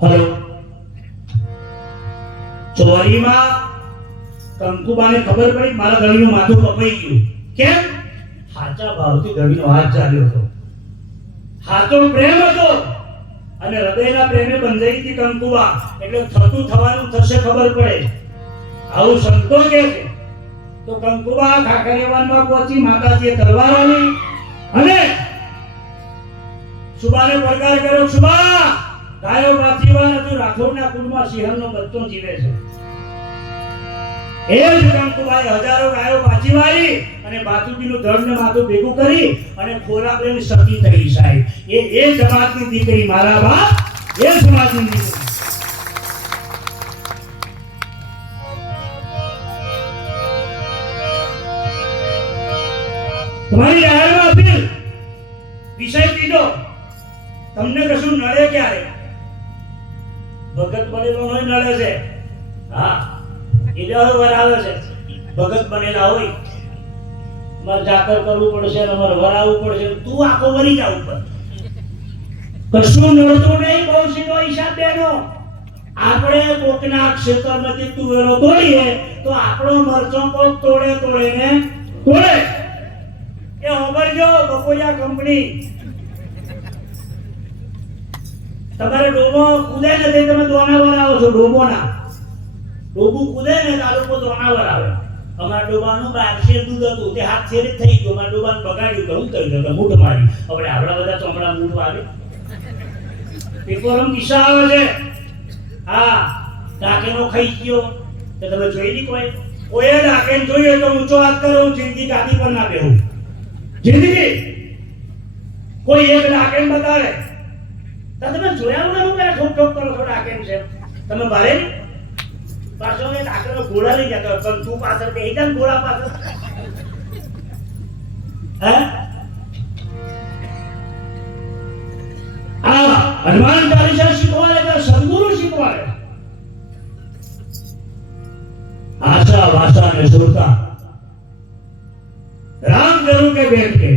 હેલો ચોરીમાં કંકુબાને ખબર પડી મારા ધણીનું માથું કપાઈ ગયું કેમ સાચા ભાવથી ધણીનો હાથ ચાલ્યો હતો સાચો પ્રેમ હતો અને હૃદયના પ્રેમે બંધાઈ હતી કંકુબા એટલે થતું થવાનું થશે ખબર પડે આવું સંતો કે છે તો કંકુબા ખાખરિયાવાનમાં પહોંચી માતાજીએ તલવાર આલી અને સુબાને પડકાર કર્યો સુબા ગાયો પાછીવાન હતું રાઠોડના કુળમાં સિંહણનો બચ્ચો જીવે છે એ જ કંકુબાએ હજારો ગાયો પાછી વાળી અને બાતુજીનું ધડ ને માથું ભેગું કરી અને ખોરાક લઈને સતી થઈ સાહેબ એ સમાજની દીકરી મારા બાપ એ સમાજની દીકરી તમારી જાહેરમાં અપીલ વિષય કીધો તમને કશું નડે ક્યારે ભગત બનેલો નોય નડે છે હા ઈજાઓ વરાવે છે ભગત બનેલા હોય મારે જાકર કરવું પડશે ને મારે વરાવવું પડશે તું આખો વરી જા ઉપર કશું નડતું નહીં બહુ સીધો હિસાબ બેનો આપણે કોકના ક્ષેત્રમાંથી તુવેરો તોડીએ તો આપણો મરચો કોક તોડે ને તોડે એ ઓબરજો બકોયા કંપની તમારે ડોબો કૂદે નથી તમે દોનાવર આવો છો ડોબોના ડોબું કૂદે ને તાલુકો દોનાવર આવે અમારા ડોબાનું 12 શેર દૂધ હતું તે હાથ શેર થઈ ગયો અમારા ડોબાને બગાડ્યું તો હું કહી દઉં મૂઠ મારી આપણે આવડા બધા ચોમડા મૂઠ આવે પેપરમ કિસ્સા આવે છે હા ડાકેનો ખાઈ ગયો તો તમે જોઈ નહીં કોઈ ડાકેન જોઈએ તો ઊંચો હાથ કરો જિંદગી ગાદી પર ના બેહું જિંદગી કોઈ એક ડાકેન બતાવે તો તમે જોયા વગર હું પેલા ઠોક ઠોક કરો છો ડાકેન છે તમે ભારે પાછો એ ડાકેનો ઘોડા લઈ જતો પણ તું પાછળ બેહી જા ઘોડા પાછળ હે આ હનુમાન ચાલીસા શીખવાડે તો સદગુરુ શીખવાડે આશા વાસા ને સુરતા રામ જરૂર કે બેઠ કે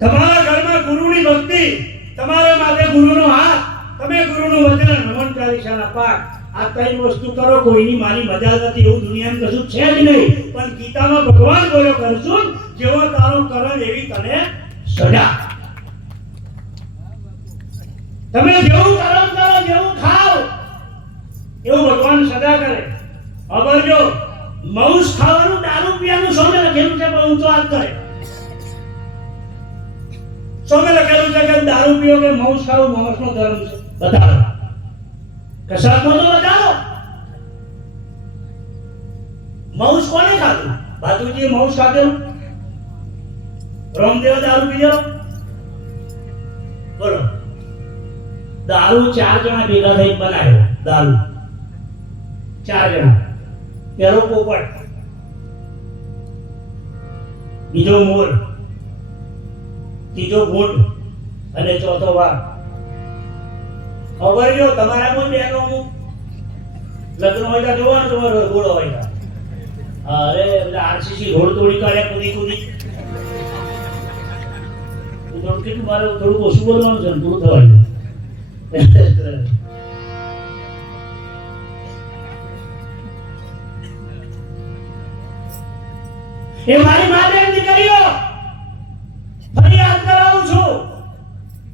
તમારા ઘરમાં ગુરુની ભક્તિ તમારા માટે ગુરુનો હાથ તમે ગુરુનું વચન હનુમાન ચાલીસાના પાઠ આ ત્રણ વસ્તુ કરો કોઈની મારી મજા નથી એવું દુનિયામાં કશું છે જ નહીં પણ ગીતામાં ભગવાન બોલ્યો કરશું જેવો તારો કરન એવી તને સજા તમે જેવું કરો જેવું ખાઓ એવું ભગવાન સજા કરે અગર જો માંસ ખાવાનું દારૂ પીવાનું સોમે લખેલું છે પણ ઊંચો હાથ કરે સોમે લખેલું છે કે દારૂ પીઓ કે માંસ ખાવું માણસનો ધર્મ છે બતાવો કશાકનો તો બતાવો માંસ કોને ખાધું બાજુજી માંસ ખાધેલું રામદેવ દારૂ પીધેલો બોલો દારૂ 4 જણા ભેગા થઈ બનાવ્યો દારૂ 4 જણા પેલો પોપટ બીજો મોર ત્રીજો ભૂંડ અને ચોથો વાઘ ખબર જો તમારા કોઈ બેનો હું લગ્ન હોય તો જોવાનું તમારો ઘોડો હોય અરે બધા આરસીસી રોડ તોડી કાઢ્યા કુદી થોડું કેટલું મારે થોડું ઓછું બોલવાનું છે પૂરું થવાનું એ મારી માતાની દીકરીઓ ફરિયાદ કરાવું છું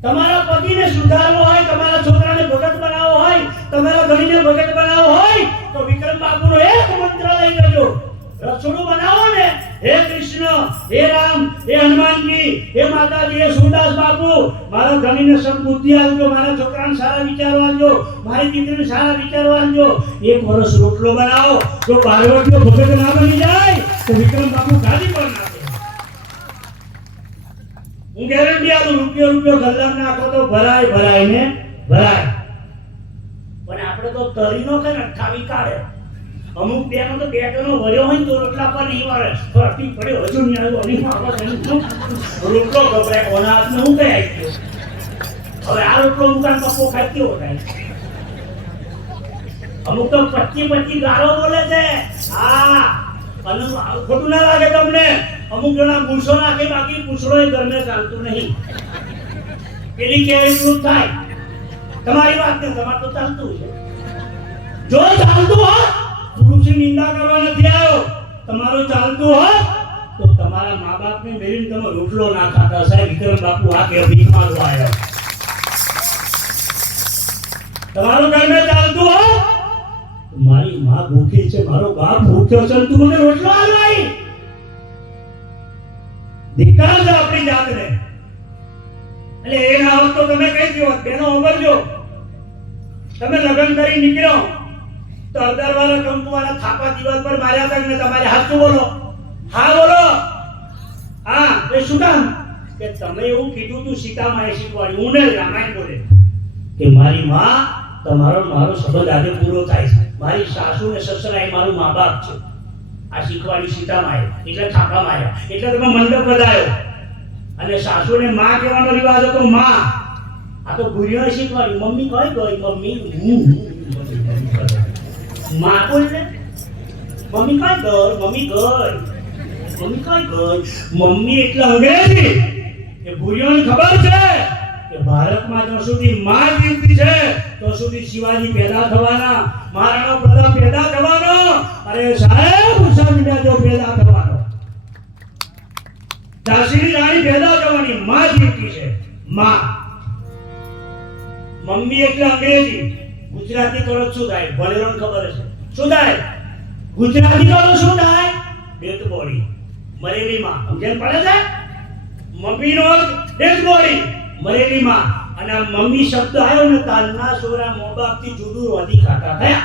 તમારા પતિને સુધારવો હોય તમારા છોકરાને ભગત બનાવવો હોય તમારા ધણીને ભગત બનાવવો હોય તો વિક્રમ બાપુનો એક મંત્ર લઈ લેજો રસોડું બનાવો ને હે કૃષ્ણ હે રામ, હે હનુમાનજી, હે માતાજી, હે સુરદાસ બાપુ, મારા ધણીને સદબુદ્ધિ આપજો, મારા છોકરાને સારા વિચારો આપજો, મારી દીકરીને સારા વિચારો આપજો. એક વર્ષ રોટલો બનાવો, જો પાર્વતીઓ ભગત ના બની જાય તો વિક્રમ બાપુ ગાદી પર નાખે. હું ગેરંટી આપું, રૂપિયો ગલ્લામાં નાખો તો ભરાય ને ભરાય. પણ આપણે તો તરી નો કરે, ઠાવી કાઢે. અમુક બેનો તો બેટનો વળ્યો હોય ને તો રોટલા પર નહીં વાળે, ફરતી પડ્યો હજુ નહીં આવ્યો, નહીં આવ્યો, રોટલો ગભરાય, કોના હાથને હું કઈ આવી ગયો. હવે આ રોટલો દુકાન પપ્પો ખાય કેવો થાય? અમુક તો 25 ગાળો બોલે છે. હા, અને ખોટું ના લાગે તમને, અમુક જણા મૂછો નાખે, બાકી પૂછડો એ ઘરને ચાલતું નહીં. પેલી કેવી એટલું થાય. તમારી વાત ને તમારે તો ચાલતું છે. જો ચાલતું હોય, પુરુષની નિંદા કરવા નથી આવ્યો. તમારું ચાલતું હોય તો તમારા મા બાપને મેળીને તમે રોટલો ના ખાતા. સાહેબ વિક્રમ બાપુ આ કે ભીખ માંગવા આવ્યો. તમારું ઘરને ચાલતું હોય, મારી માં ભૂખી છે, મારો બાપ ભૂખ્યો છે, તું મને રોટલો આલવાઈ. ધિક્કાર છે આપણી જાતને. એટલે એ ના હોત તો તમે કઈ દો, બેનો ઉભરજો. તમે લગ્ન કરી નીકળ્યો તો 18 વાળા કંકુ વાળા થાપા દિવસ પર માર્યા તક ને તમારે હાચું બોલો. હા બોલો. હા, એ શું કામ? કે તમે એવું કીધું તું સીતામાએ શીખવાડી. હું ને રામાયણ બોલે કે મારી માં તમારો મારો સંબંધ આજે પૂરો થાય છે. મારી સાસુ ને સસરા એ મારું મા બાપ છે. આ શીખવાડી સીતામાએ, એટલે થાપા માર્યા, એટલે તમે મંડપ વધાયો. અને સાસુને માં કહેવાનો રિવાજ હતો, માં. આ તો ભૂરીઓ શીખવાડી. મમ્મી કઈ ગઈ? મમ્મી માં બોલ ને. મમ્મી કઈ ગઈ? મમ્મી ગઈ. મમ્મી કઈ ગઈ? મમ્મી એટલે અંગ્રેજી. એ ભૂરીઓને ખબર છે કે ભારતમાં જ્યાં સુધી માં જીવતી છે તો સુધી શિવાજી પેદા થવાના, મહારાણા પ્રતાપ પેદા થવાનો, અરે સાહેબ ઉષા મીંડા જો પેદા થવાનો, ઝાંસીની રાણી પેદા થવાની. માં જીવતી છે, માં. મમ્મી એટલે અંગ્રેજી. ગુજરાતી કરો શું થાય? ભણેલોને ખબર છે શું થાય? ગુજરાતી કરો શું થાય? ડેડ બોડી, મરેલી માં. સમજણ પડે છે? મમ્મીનો અર્થ ડેડ બોડી, મરેલી માં. અને આ મમ્મી શબ્દ આવ્યો ને, તાલના સોરા મોબાપથી જુદું વધી ખાતા થયા.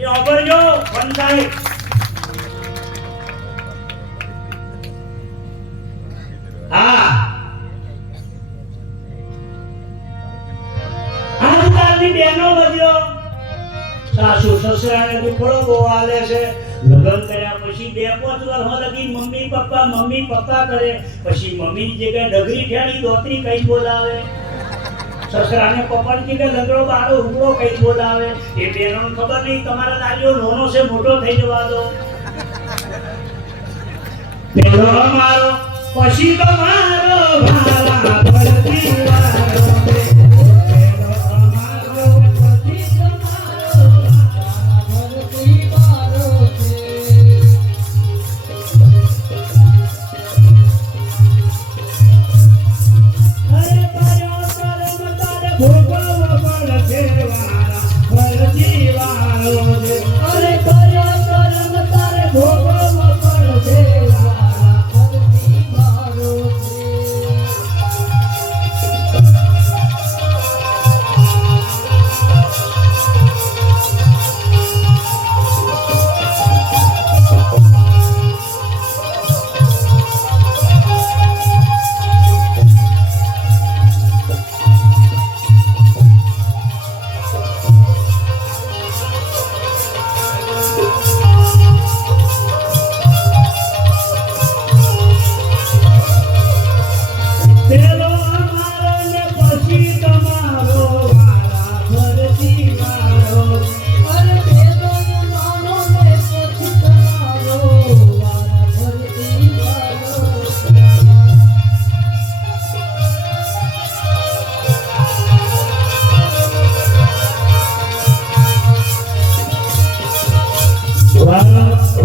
એ ઓબરજો પંચાયત. હા, આજકાલની બહેનો બધ્યો સાસુ સસરાને દુખડો બહુ આલે છે. લગ્ન કર્યા પછી 2-5 વર્ષ લગી મમ્મી પપ્પા કરે. પછી મમ્મીની જગ્યાએ ડગરી ઠેણી દોતરી કઈ બોલાવે, સસરાને પપ્પાની જગ્યાએ લગડો બાળો ઉગડો કઈ બોલાવે. એ બહેનોને ખબર નહીં તમારા લાલ્યો નાનો છે, મોટો થઈ જવા દો. પેલો અમારો પછી તમારો ભાલા ભરતી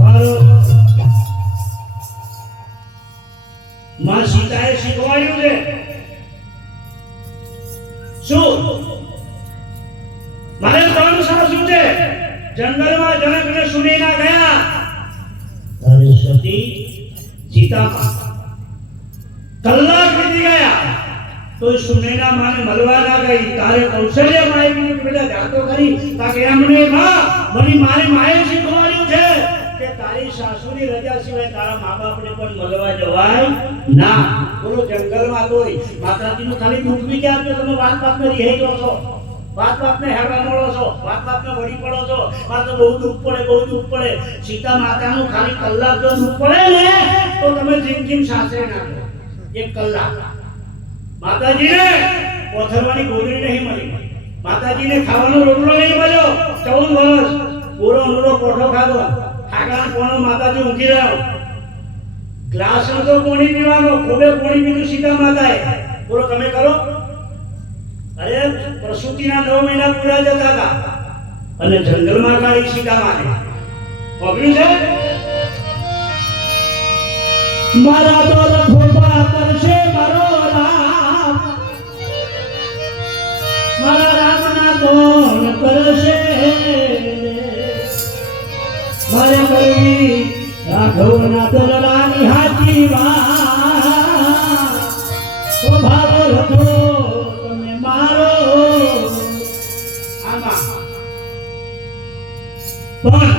વાળો. માં સીતાએ શીખવાડ્યું છે શું? મારે 3 સાસુ છે. જંગલમાં જનકને સુનીના ગયા. અરે સતી સીતામાં તો સુનેના માને મળવા ના ગઈ. તારે કૌશલ્ય માએ કીધું કે બેટા જાતો કરી. તાકે એમને માં મને મારી માએ શીખવાડ્યું છે કે તારી સાસુની રજા સિવાય તારા મા બાપને પણ મળવા જવાય ના. બોલો જંગલમાં તોય માતાજીનું ખાલી દુઃખ બી ક્યાં છો તમે વાત કરી હે જો છો. વાત ને હેડા મળો છો, વાત ને વળી પડો છો. મારે તો બહુ દુઃખ પડે. સીતા માતાનું ખાલી કલાક જો દુઃખ પડે ને તો તમે જિંદગી સાસરે નાખો. 1 કલાક માતાજીને પોથરવાની ગોદડી નહીં મળી, માતાજીને ખાવાનો રોટલો નહીં મળ્યો. 14 વર્ષ પૂરો નૂરો કોઠો ખાધો, ખાગા કોનો માતાજી ઊંઘી રહ્યો. ગ્લાસ નતો પાણી પીવાનો, ખોબે પાણી પીધું સીતા માતાએ. બોલો તમે કરો. અરે પ્રસૂતિના 9 મહિના પૂરા જતા હતા અને જંગલમાં કાઢી સીતા માને. ખોબર્યું છે મારા દોર ખોબા કરશે મારો રામ, મારા રામના દોર કરશે. મારે કરવી રાઘવના દલરાની હાચી વાત. સ્વભાવ હતો તમે મારો આમાં પણ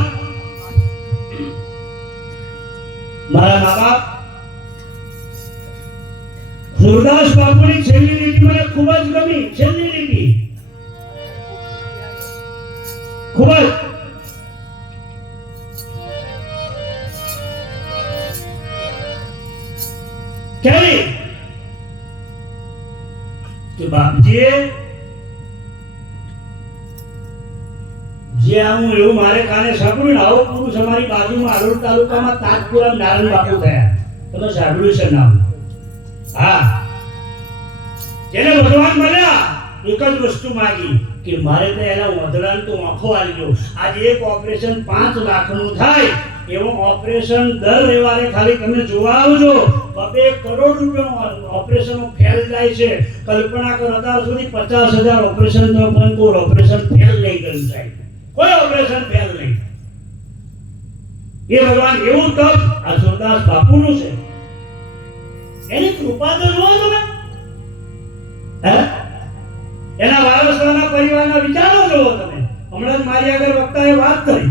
મારા મા બાપ સુરદાસ બાપુની છેલ્લી લીટી મને ખૂબ જ ગમી. છેલ્લી લીટી ખૂબ જ કેવી કે બાપજીએ જે આવું એવું મારે કાને સાંભળ્યું ને, આવો પુરુષ અમારી બાજુમાં આલોડ તાલુકામાં તાજપુરા નારાયણ બાપુ થયા. તમે સાંભળ્યું છે નામ? હા, જેને ભગવાન મળ્યા એક જ વસ્તુ માંગી કે મારે તો એના વધડાને તો આંખો આલજો. આજે એક ઓપરેશન 5 લાખનું થાય એવું ઓપરેશન દર રવિવારે ખાલી તમે જોવા આવજો. 2 કરોડ રૂપિયાનું ઓપરેશન ફેલ જાય છે. કલ્પના કરો અત્યાર સુધી 50,000 ઓપરેશન તો પણ કોઈ ઓપરેશન ફેલ નહીં કર્યું સાહેબ. કોઈ ઓપરેશન ફેલ નહીં. એ ભગવાન એવું તપ આ સુરદાસ બાપુનું છે. એની કૃપા તો જુઓ તમે. હે, એના વારસોના પરિવારના વિચારો જુઓ તમે. હમણાં જ મારી આગળ વક્તાએ વાત કરી.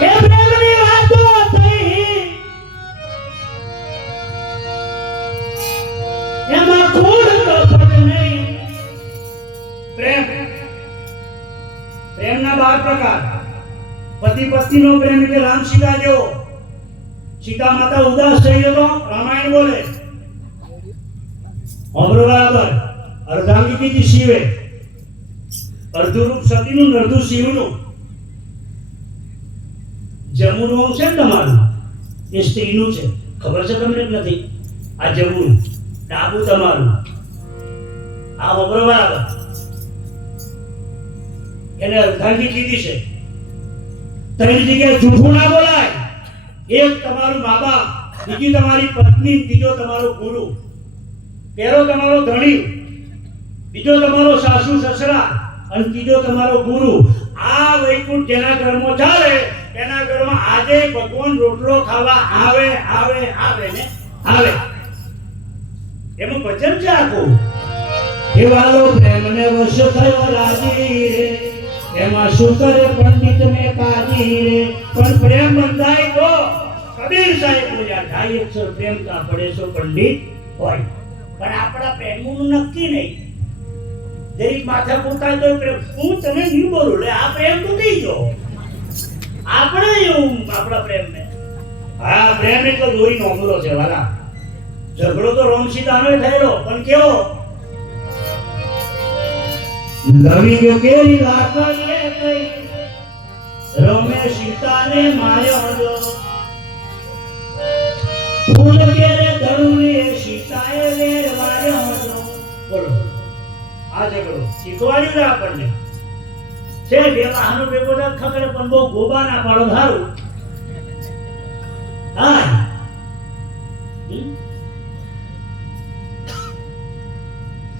એ પ્રેમની વાતો થઈ, એમાં ખૂણ કપટ નહીં. પ્રેમના 12 પ્રકાર. પતિ પત્નીનો પ્રેમ એટલે રામ સીતા જેવો. સીતા માતા ઉદાસ થઈ ગયો તો રામાયણ બોલે. અમરો બરાબર અર્ધાંગી કીધી શિવે. અર્ધું રૂપ સતીનું, અર્ધું શિવનું. જમુનું અંશ છે ને તમારું, એ સ્ત્રીનું છે. ખબર છે તમને? નથી. આ જમુનું ડાબુ તમારું. આ અમરો બરાબર એને અર્ધાંગી કીધી છે. 3 જગ્યાએ જૂઠું ના બોલાય. એક તમારું મા બાપ, બીજી તમારી પત્ની, બીજો તમારો ગુરુ, પહેલો તમારો ધણી, બીજો તમારો સાસુ સસરા અને ત્રીજો તમારો ગુરુ. આ વૈકુંઠ જેના ઘરમાં ચાલે એના ઘરમાં આજે ભગવાન રોટલો ખાવા આવે ને આવે. એમાં વચન છે આખું. એ વાલો પ્રેમને વશ થયો રાજી રે, એમાં શું કરે પંડિત ને કાજી રે. પણ પ્રેમ બંધાય તો કબીર સાહેબ બોલ્યા, ઢાઈ 100 પ્રેમ કા પડે સો પંડિત હોય. પણ આપણા પ્રેમનું નક્કી નહીં. દરેક માથા પૂરતા તો પ્રેમ. હું તને નહીં બોલું લે, આ પ્રેમ તૂટી ગયો. આપણે એવું આપણા પ્રેમને. હા, પ્રેમ એટલે દોરી નોમરો છે વાલા. ઝઘડો તો રોમસીતાનો થયેલો, પણ કેવો લવી ગયો કેરી લાકડીએ કઈ રમે સીતાને માર્યો જો. ફૂલ કેરે ધરુને સીતાએ વેરવાયો જો. બોલો, આ ઝઘડો શીખવાડ્યું ને આપણને. છે બે વાહનો ભેગો ના ખબર પણ બહુ ગોબા ના પાડો સારું. હા,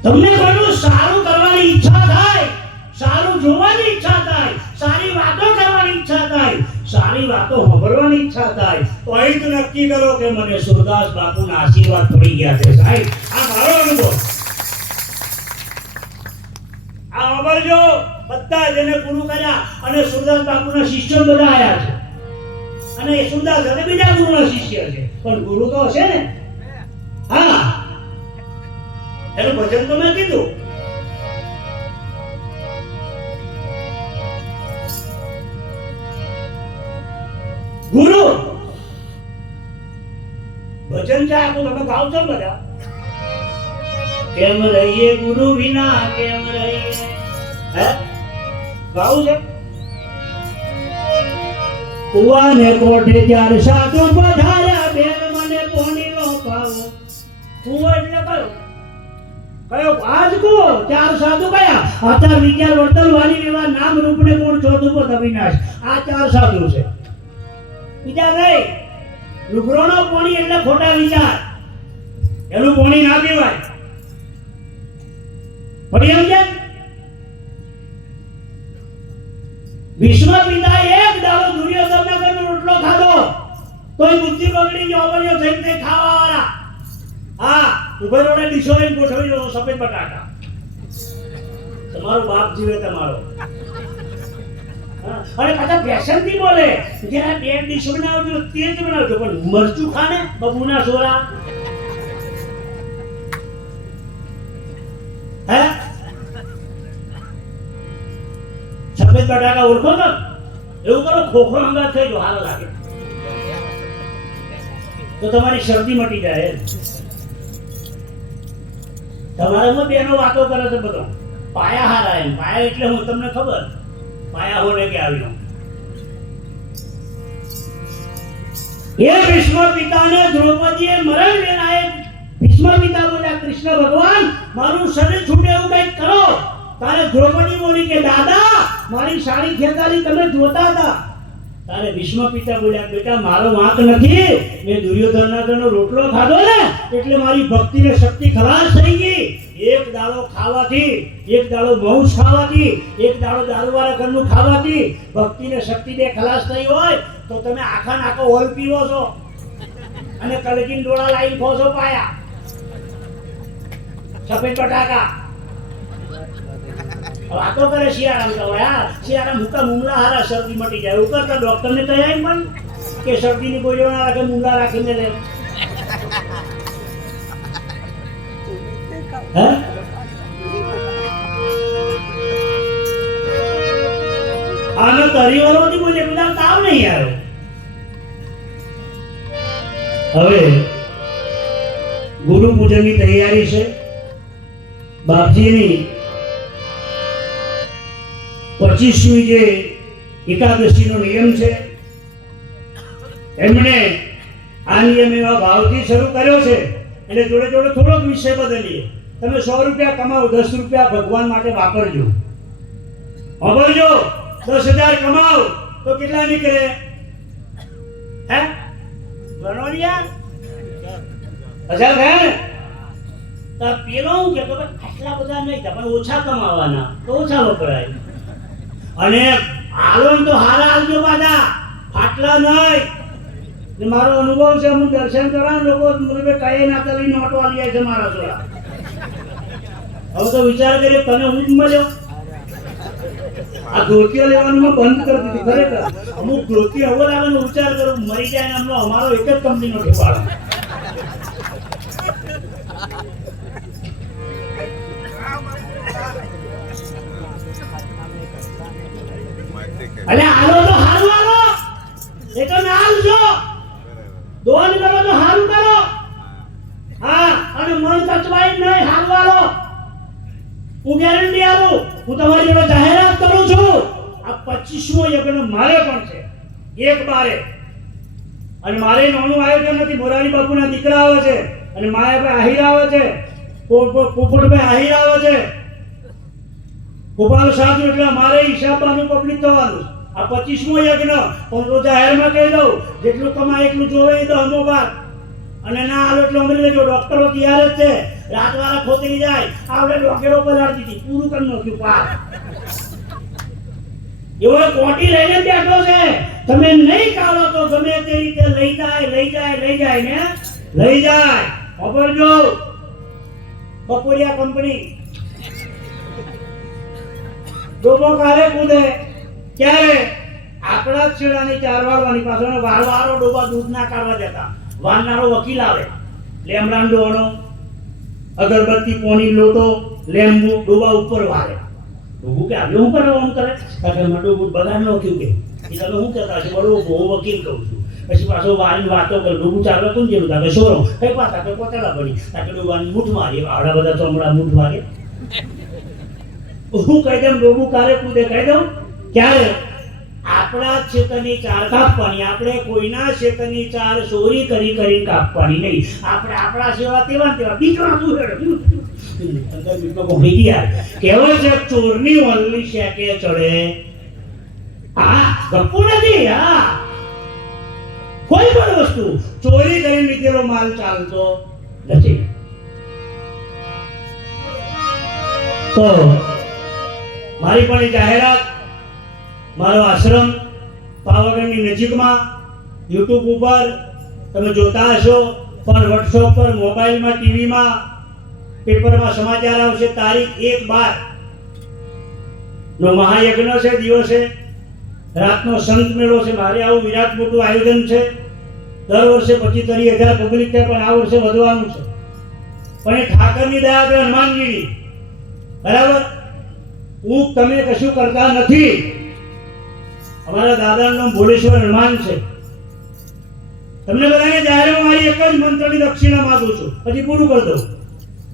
તમને કોઈનું સારું કરવાની ઈચ્છા થાય, સારું જોવાની ઈચ્છા થાય, સારી વાતો કરવાની ઈચ્છા થાય, સારી વાતો સાંભળવાની ઈચ્છા થાય તો અહીં જ નક્કી કરો કે મને સુરદાસ બાપુના આશીર્વાદ પડી ગયા છે સાહેબ. આ મારો અનુભવ. આ સાંભળજો, બધા જેને ગુરુ કર્યા અને સુરદાસ બાપુના શિષ્યો બધા આયા છે અને એ સુરદાસ સાથે બીજા ગુરુના શિષ્ય છે, પણ ગુરુ તો હશે ને. હા, એનું ભજન તો મેં કીધું. ગુરુ ભજન છે આખું, તમે ગાવ છો બધા. કેમ રહીએ ગુરુ વિના, કેમ રહીએ, હે ગાવું છે. કુવાને કોઠે ચાર સાધુ પધાર્યા, બેન મને પોણી નો પાવો. કુવો એટલે કયો આજ કો ચાર સાધુ કયા? આચાર વિચાર વર્તન વાલી વ્યવહાર નામ રૂપને ગુણ ચોધું પદ અવિનાશ. આ ચાર સાધુ છે, બીજા નહીં. લુગરોનો પોણી એટલે ખોટા વિચાર, એનું પોણી ના પીવાય. પડી સમજે? ભીષ્મ પિતાએ એક દાડો દુર્યોધનના ઘરનો રોટલો ખાધો તોય બુદ્ધિ બગડી ગઈ, ઓવળિયો થઈને તે ખાવાવાળા. હા, ઉભા રોડે ડીશો લઈને ગોઠવી દો સફેદ બટાકા. તમારો બાપ જીવે તમારો. અને પાછા ફેશન થી બોલે, જરા બે ડીશ બનાવજો, તેજ બનાવજો, પણ મરચું ખાને બબુના સોરા. હે સફેદ બટાકા ઓળખો છો? એવું કરો, ખોખો અંગાત થઈ જો, હાલ લાગે તો તમારી શરદી મટી જાય. તમારામાં બેનો વાતો કરે છે બધો. પાયા હારા એમ. પાયા એટલે હું તમને ખબર, પાયા હોને કે આવ્યો. એ ભીષ્મ પિતાને દ્રૌપદીએ મરણ વેળાએ ભીષ્મ પિતા બોલ્યા, કૃષ્ણ ભગવાન મારું શરીર છૂટે એવું કંઈક કરો. તારે દ્રૌપદી બોલી કે દાદા મારી સાડી ખેંચાલી તમે જોતા હતા. તારે ભીષ્મ પિતા બોલ્યા, બેટા મારો વાંક નથી, મેં દુર્યોધનના ઘરનો રોટલો ખાધો ને એટલે મારી ભક્તિને શક્તિ ખલાસ થઈ ગઈ. એક દાડો ખાવાથી, એક દાડો માંસ ખાવાથી, એક દાડો દારૂવાળા ઘરનું ખાવાથી ભક્તિને શક્તિ બે ખલાસ થઈ હોય તો તમે આખા નાખો ઓલ પીવો છો અને કલગીન ડોળા લાઈન ખો છો પાયા. સફેદ બટાકા વાતો કરે શિયાળામ તો યાર. શિયાળામ હુકા મુમલા હારા, શરદી મટી જાય. એવું કરતા ડોક્ટરને કહ્યા પણ કે શરદીની ગોળીઓ ના રાખે, મુમલા રાખીને લે. હે આનો તરીવાળો નથી બોલે, બધા તાવ નહીં આવ્યો. હવે ગુરુ પૂજનની તૈયારી છે. બાપજીની 25મી જે એકાદશીનો નિયમ છે, એમણે આ નિયમ એવા ભાવથી શરૂ કર્યો છે. એટલે જોડે જોડે થોડોક વિષય બદલીએ. તમે 100 રૂપિયા કમાવો, 10 રૂપિયા ભગવાન માટે વાપરજો. વાપરજો. 10,000 કમાવો તો કેટલા નીકળે? હે ગણો યાર, 1000 થયા ને? તો પેલો હું કહેતો આટલા બધા નહીં થાય, પણ ઓછા કમાવાના તો ઓછા વપરાય. અને આલો તો હારા આવજો પાછા, ફાટલા નહીં. મારો અનુભવ છે, હું દર્શન કરાવું લોકો મને કઈ ના કરી નોટો આલી જાય છે મારા જોડા. હવે તો વિચાર કરીએ તને હું જ મળ્યો. આ ધોતીઓ લેવાનું મેં બંધ કરી દીધી. ખરેખર અમુક ધોતી હવે લાવવાનો વિચાર કરું, મરી જાય ને હમણાં અમારો એક જ કંપનીનો ઠેપાડો. અલે હાલો તો હારું હાલો, એ તો ના આવજો. દોન કરો તો હારું કરો. હા, અને મન કચવાય નહીં, હારું હાલો. હું ગેરંટી આપું. હું તમારી જોડે જાહેરાત કરું છું. આ 25મો યજ્ઞ મારે પણ છે, એક બારે. અને મારે નાનું આયોજન નથી. મોરારી બાપુના દીકરા આવે છે અને માયાભાઈ આહિર આવે છે, પોપટભાઈ આહિર આવે છે, ગોપાલ સાધુ. એટલે મારે હિસાબવાનું પબ્લિક થવાનું. આ 25મો યજ્ઞ પણ તો જાહેરમાં કહી દઉં, જેટલું કમાય એટલું જોવે એ 10મો ભાગ. અને ના હાલો એટલે અમરી લેજો. ડોક્ટરો તૈયાર જ છે, રાતવાળા ખોતરી જાય. આપણે ડોક્ટરો પલાળી દીધી, પૂરું કરી નાખ્યું પાર. એવો કોટી લઈને બેઠો છે. તમે નહીં કાઢો તો ગમે તે રીતે લઈ જાય ને લઈ જાય. ખબર જો બપોરિયા કંપની ડોબો કાલે કૂદે ક્યારે આપણા જ છેડાની ચાર વાળવાની પાછળ વારવારો ડોબા દૂધ ના કાઢવા દેતા. વારનારો વકીલ આવે લેમડાનો ડોવાનો અગરબત્તી પોણી લોટો લેંબુ ડોબા ઉપર વારે. ડોબું કે આવ્યો હું કરે આમ કરે કારણ કે ડોબું બગાડ નો થયું કે એ તમે શું કહેતા છે બરોબર હું વકીલ કહું છું. પછી પાછો વારીને વાતો કરે ડોબું ચાલવે કોણ જેવું થાય સોરો કઈ પાછા કે પોતળા પડી તાકે ડોબાની મૂઠ મારી આવડા બધા ચોમડા મૂઠ મારે. હું કહી દઉં ડોબું કારે કૂદે કહી દઉં ક્યારે આપણા ક્ષેત્રની ચાર કાપવાની. આપણે કોઈના ક્ષેત્રની ચાર ચોરી કરીને કાપવાની નહીં. આપણે આપણા સેવા તેવા બીજો કહેવાય છે ચોરની વલ્લી શેકે ચડે. આ ગપ્પુ નથી. હા કોઈ પણ વસ્તુ ચોરી કરીને લીધેલો માલ ચાલતો નથી. તો મારી પણ એક જાહેરાત. મારો આશ્રમ પાવાગઢની નજીકમાં યુટ્યુબ ઉપર તમે જોતા હશો પણ વોટ્સએપ પર મોબાઈલમાં ટીવીમાં પેપરમાં સમાચાર આવશે. તારીખ 1/12 નો મહાયજ્ઞ છે દિવસે રાતનો સંત મેળો છે. મારે આવું વિરાટ મોટું આયોજન છે. દર વર્ષે 25-30,000 પબ્લિક છે પણ આ વર્ષે વધવાનું છે. પણ એ ઠાકરની દયા છે હનુમાનજીની. બરાબર હું તમે કશું કરતા નથી. અમારા દાદાનું નામ ભોળેશ્વર હનુમાન છે. તમને બધાને જાહેર મારી એક જ મંત્રની દક્ષિણા માંગુ છું પછી પૂરું કરી દઉં.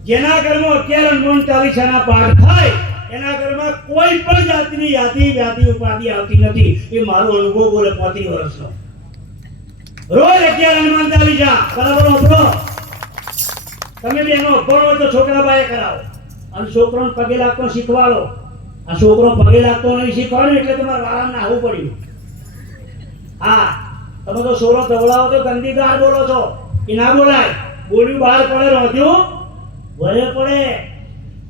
જેના ઘરમાં 11 હનુમાન ચાલીસાના પાઠ થાય એના ઘરમાં કોઈ પણ જાતની વ્યાધિ ઉપાધિ આવતી નથી. એ મારો અનુભવ બોલે 35 વર્ષનો. રોજ 11 હનુમાન ચાલીસા બરાબર વાપરો. તમે બેનો અભણ હોય તો છોકરા બાએ કરાવો અને છોકરોને પગે લાગતો શીખવાડો. આ છોકરો પગે લાગતો નહીં શીખવાડે એટલે તમારે વારામાં આવવું પડ્યું. હા તમે તો સોરો ધવડાવો તો ગંદી ગાળ બોલો છો. એ ના બોલાય. બોલ્યું બહાર પડે રોધ્યું વળે પડે.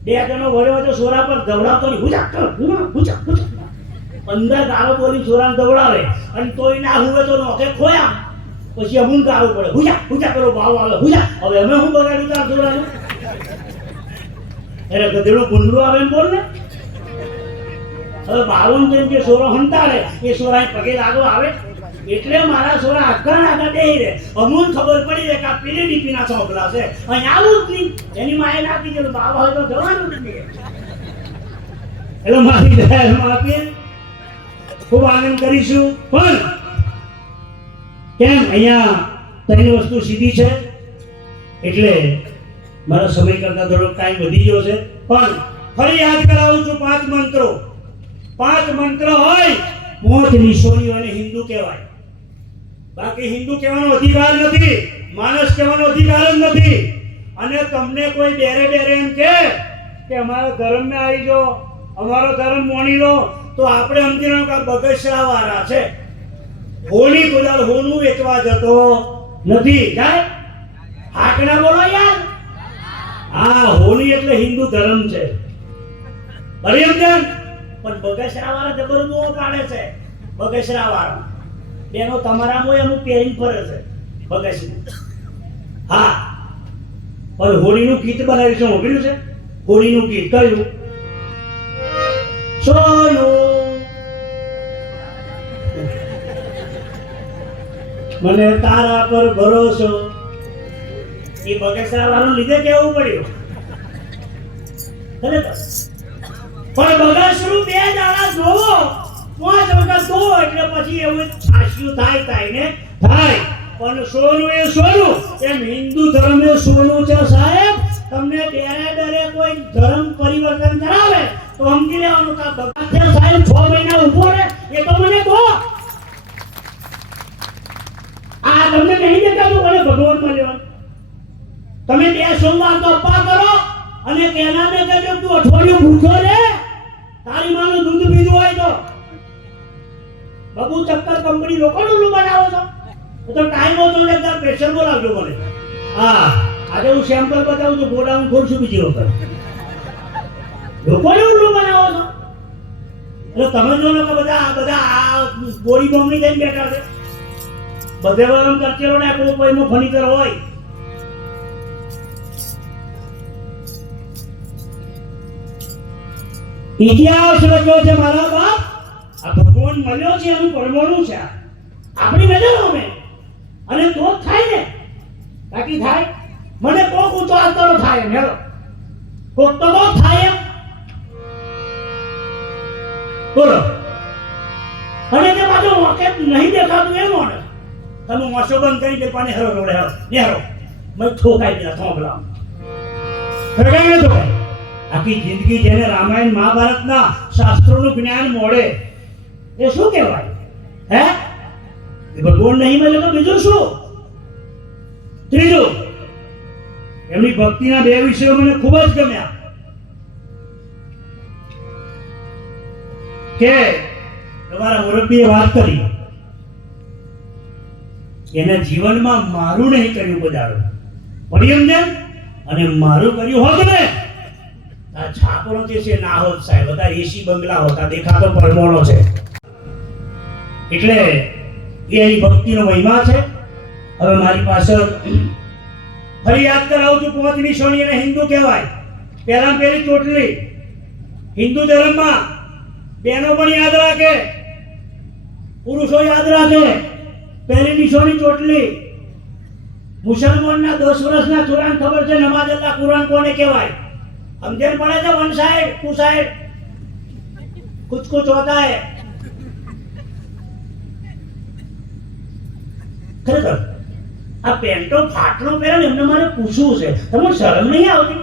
2 જણો વળ્યો તો સોરા પર ધવડાવતો નહીં. હુજા અંદર ગાળો બોલી સોરાને ધવડાવે અને તોય ના હુવે તો નોખે ખોયા. પછી અમુક ગાળો પડે હુજા પેલો ભાવ આવે હુજા. હવે અમે શું બગાડ્યું તાર સોરાનું? એટલે ગધેડું ગુંડલું આવે એમ બોલ ને. હવે 52 જેમ જે સોરો હંતાડે એ સોરા પગે લાગો આવે એટલે મારા સોરા આગળ બેહી રહે. અમૂલ ખબર પડી જાય કે આ પીડીપી ના ચોપડા છે અહીંયા આવું જ નહીં. એની માએ નાખી દીધું બાબા હોય તો જવાનું જ નહીં. એટલે મારી જાહેરમાં આપીએ ખૂબ આનંદ કરીશું. પણ કેમ અહીંયા 3 વસ્તુ સીધી છે એટલે મારો સમય કરતા થોડોક ટાઈમ વધી ગયો છે. પણ ફરી યાદ કરાવું છું 5 મંત્રો. 5 મંત્ર હોય 5 નિશોનીઓને હિન્દુ કહેવાય. બાકી હિન્દુ કહેવાનો અધિકાર નથી. માણસ કહેવાનો અધિકાર જ નથી. અને તમને કોઈ બેરે એમ કે અમારો ધર્મને આવી જાઓ અમારો ધર્મ મોની લો તો આપણે સમજી કે બગસરા વાળા છે. હોલી કુદાલ હોનું વેચવા જતો નથી. જાય હાકના બોલો યાર. હા હોલી એટલે હિન્દુ ધર્મ છે. બરાબર પણ બગસરા વાળા જબર બહુ પાડે છે. બગસરા વાળા બેનો તમારામાં અમુક પહેરીને ફરે છે બગસરી. હા પણ હોળીનું ગીત બનાવ્યું છે. મોકલ્યું છે હોળીનું ગીત કયું? સોનું મને તારા પર ભરોસો. એ બગસરા વાળું લીધે કેવું પડ્યું ખરેખર. પણ બગસરું 2 દાડા જોવો 5 વખત જોવો એટલે પછી એવું છાસ્યું થાય ને થાય. પણ સોનું એ સોનું એમ હિન્દુ ધર્મ એ સોનું છે સાહેબ. તમને ડરે કોઈ ધર્મ પરિવર્તન કરાવે તો સમજી લેવાનું કે બગસરા સાહેબ 6 મહિના ઉભો રહે એ તો મને કહો. આ તમને નહીં દેખાતું મને ભગવાન મળ્યો. તમે 2 સોમવાર તો અપ્પા કરો અને કેનાને કહેજો તું અઠવાડિયું ભૂખો રે. તારી માનું દૂધ પીધું હોય તો બાબુ ચક્કર કંપની લોકોનું ઉલ્લુ બનાવો છો. તો ટાઈમ હોતો એટલે એકદમ પ્રેશર બોલાવજો મને. હા આજે હું સેમ્પલ બતાવું છું. ગોડાઉન ખોલશું બીજી વખત. લોકોને ઉલ્લુ બનાવો છો. એટલે તમે જો ને કે બધા આ ગોળી બોમની થઈને બેઠા છે. બધે વરમ કરચેલો ને કોઈ કોઈનો ફર્નિચર હોય. ઇતિહાસ લખ્યો છે મારા બાપ. આ ભગવાન મળ્યો છે એનું પરમાણુ છે. આપણી નજરો મેં અને તો જ થાય ને. બાકી થાય મને કોક ઊંચો આસ્તરો થાય એમ હેલો કોક તો કોક થાય એમ બોલો. અને તે બાજુ વખત નહીં દેખાતું એમ ને તમે મોસો બંધ કરી દે પાણી હરો રોડે હરો નેહરો મેં ઠોકાઈ દીધા થોંભલા ફરગાય તો આખી જિંદગી જેને રામાયણ મહાભારતના શાસ્ત્રોનું જ્ઞાન મળે એ શું કહેવાય હે? એ ભગવાન નહીં મળે તો બીજું શું? ત્રીજું એમની ભક્તિના બે વિષયો મને ખૂબ જ ગમ્યા કે તમારા મુરબ્બીએ વાત કરી એના જીવનમાં મારું નહીં કર્યું બધાનું પરિયમજન અને મારું કર્યું હોત ને આ છાપરો જે છે ના હોત સાહેબ બધા એસી બંગલા હોતા દેખાતો પરમોણો છે. એટલે એ ભક્તિનો મહિમા છે. હવે મારી પાછળ ફરી યાદ કરાવું છું 5મી શનિ અને હિન્દુ કહેવાય. પહેલા પહેલી ચોટલી હિન્દુ ધર્મમાં બહેનો પણ યાદ રાખે પુરુષો યાદ રાખે. પહેલી નિશાની ચોટલી. મુસલમાનના 10 વર્ષના છોરાને ખબર છે નમાઝ અલ્લાહ કુરાન કોને કહેવાય. સમજણ પડે છે વન સાઈડ ટુ સાઈડ कुछ कुछ होता है. ખરેખર આ પેન્ટો ફાટલો પહેરે ને એમને મારે પૂછવું છે તમને શરમ નહીં આવતી?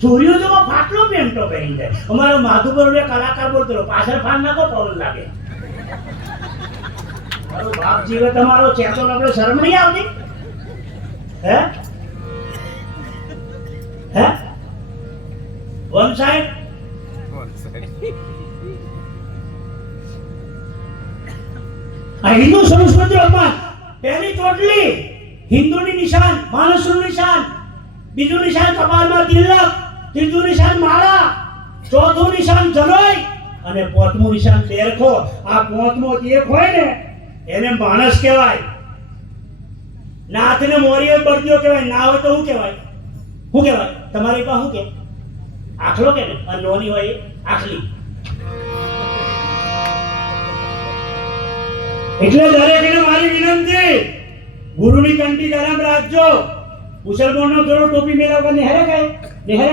ચોરીઓ જો ફાટલો પેન્ટો પહેરી જાય. અમારો માધુપુર કલાકાર બોલતો પાછળ ફાડ નાખો પવન લાગે. મારો બાપ જીવે તમારો ચેતો આપણે શરમ નહીં આવતી? હે હે વન સાઈડ આ હિન્દુ સંસ્કૃતિમાં પહેલી ચોટલી હિન્દુની નિશાન માણસનું નિશાન, બીજું નિશાન કપાળમાં તિલક, ત્રીજું નિશાન માળા, ચોથું નિશાન જનોઈ અને પાંચમું નિશાન બેરખો. આ પાંચમો એક હોય ને એને માણસ કહેવાય. નાથને મોરીઓ બળદીઓ કહેવાય. ના હોય તો શું કહેવાય? શું કહેવાય તમારી પાસે? શું કે આખલો કે નોની હોય આખલી. એટલે દરેકને મારી વિનંતી ગુરુની કંઠી ગરમ રાખજો. મુસલમાનનો થોડો ટોપી મેળવવા નેહરે કાય નેહરે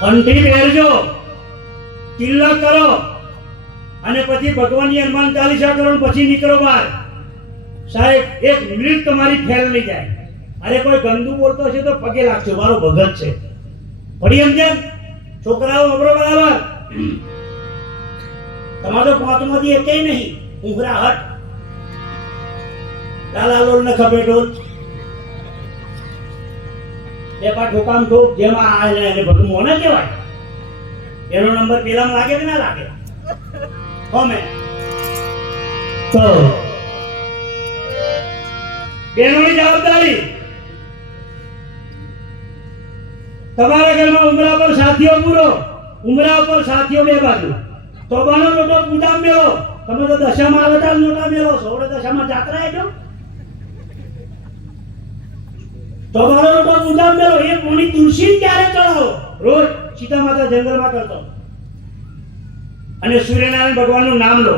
કંઠી પહેરજો, તિલક કરો અને પછી ભગવાનની હનુમાન ચાલીસા કરો પછી નીકળો બહાર. સાહેબ એક મિનિટ તમારી ફેલ નહીં જાય. અરે કોઈ ગંદુ બોલતો છે તો પગે લાગજો, મારો ભગત છે. પડી સમજણ? છોકરાઓ અબરો બરાબર. તમારો પાંચમાંથી એકેય નહીં ઉંઘરા હટ લાલાલોલ ને ખબેટોલ બે પા ઠોકામ ઠોક જેમાં આ એને બધું મોને કહેવાય. એનો નંબર પેલામાં લાગે કે ના લાગે? હોમે તો બેનોની જવાબદારી. તમારા ઘરમાં ઉમરા પર સાથીઓ પૂરો, ઉમરા પર સાથીઓ બે બાજુ. તોબાનો લોટો પૂજામ મેળો. તમે તો દશામાં આવતા લોટા મેળો છો. ઓડે દશામાં જાત્રા આવ્યો તોબાનો લોટો પૂજામ મેળો. એ પોણી તુલસી ક્યારે ચડાવો? રોજ સીતા માતા જંગલમાં કરતો. અને સૂર્યનારાયણ ભગવાનનું નામ લો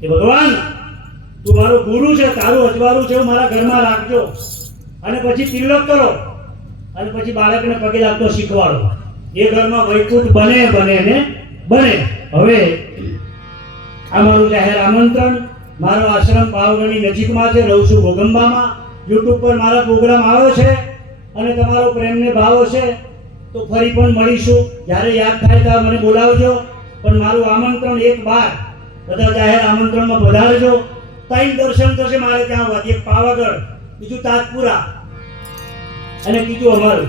કે ભગવાન તું મારો ગુરુ છે, તારું અજવાળું છે, મારા ઘરમાં રાખજો. અને પછી તિલક કરો અને પછી બાળકને પગે લાગતો શીખવાડો. એ ઘરમાં વૈકુંઠ બને બને ને બને. હવે આ મારું જાહેર આમંત્રણ. મારો આશ્રમ પાવગઢની નજીકમાં છે. રહું છું ગોગંબામાં. યુટ્યુબ પર મારા પ્રોગ્રામ આવ્યો છે અને તમારો પ્રેમને ભાવ છે તો ફરી પણ મળીશું. જ્યારે યાદ થાય ત્યારે મને બોલાવજો. પણ મારું આમંત્રણ એક બાર બધા જાહેર આમંત્રણમાં પધારજો. 3 દર્શન થશે મારે ત્યાં વાત. એક પાવાગઢ, બીજું તાજપુરા અને બીજું અમારું.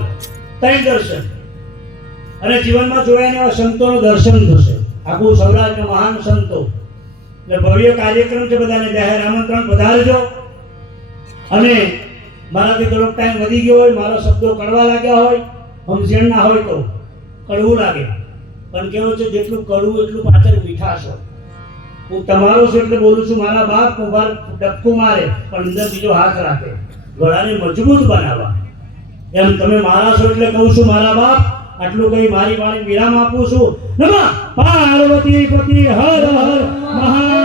3 દર્શન. અને જીવનમાં જોયા એવા સંતોનું દર્શન થશે. આખું સૌરાષ્ટ્ર મહાન સંતો એટલે ભવ્ય કાર્યક્રમ છે. બધાને જાહેર આમંત્રણ પધારજો. અને મારાથી થોડોક ટાઈમ વધી ગયો હોય, મારા શબ્દો કડવા લાગ્યા હોય, સમજણ ના હોય તો કડવું લાગે, પણ કેવું છે જેટલું કડવું એટલું પાછળ મીઠાશ હોય. હું તમારો છું એટલે બોલું છું. મારા બાપ કુંભાર ડબકું મારે પણ અંદર બીજો હાથ રાખે, ગળાને મજબૂત બનાવવા. એમ તમે મારા છો એટલે કહું છું મારા બાપ. આટલું કહી મારી વાણી વિરામ આપું છું. નમઃ પાર્વતી પતિ હર હર મહા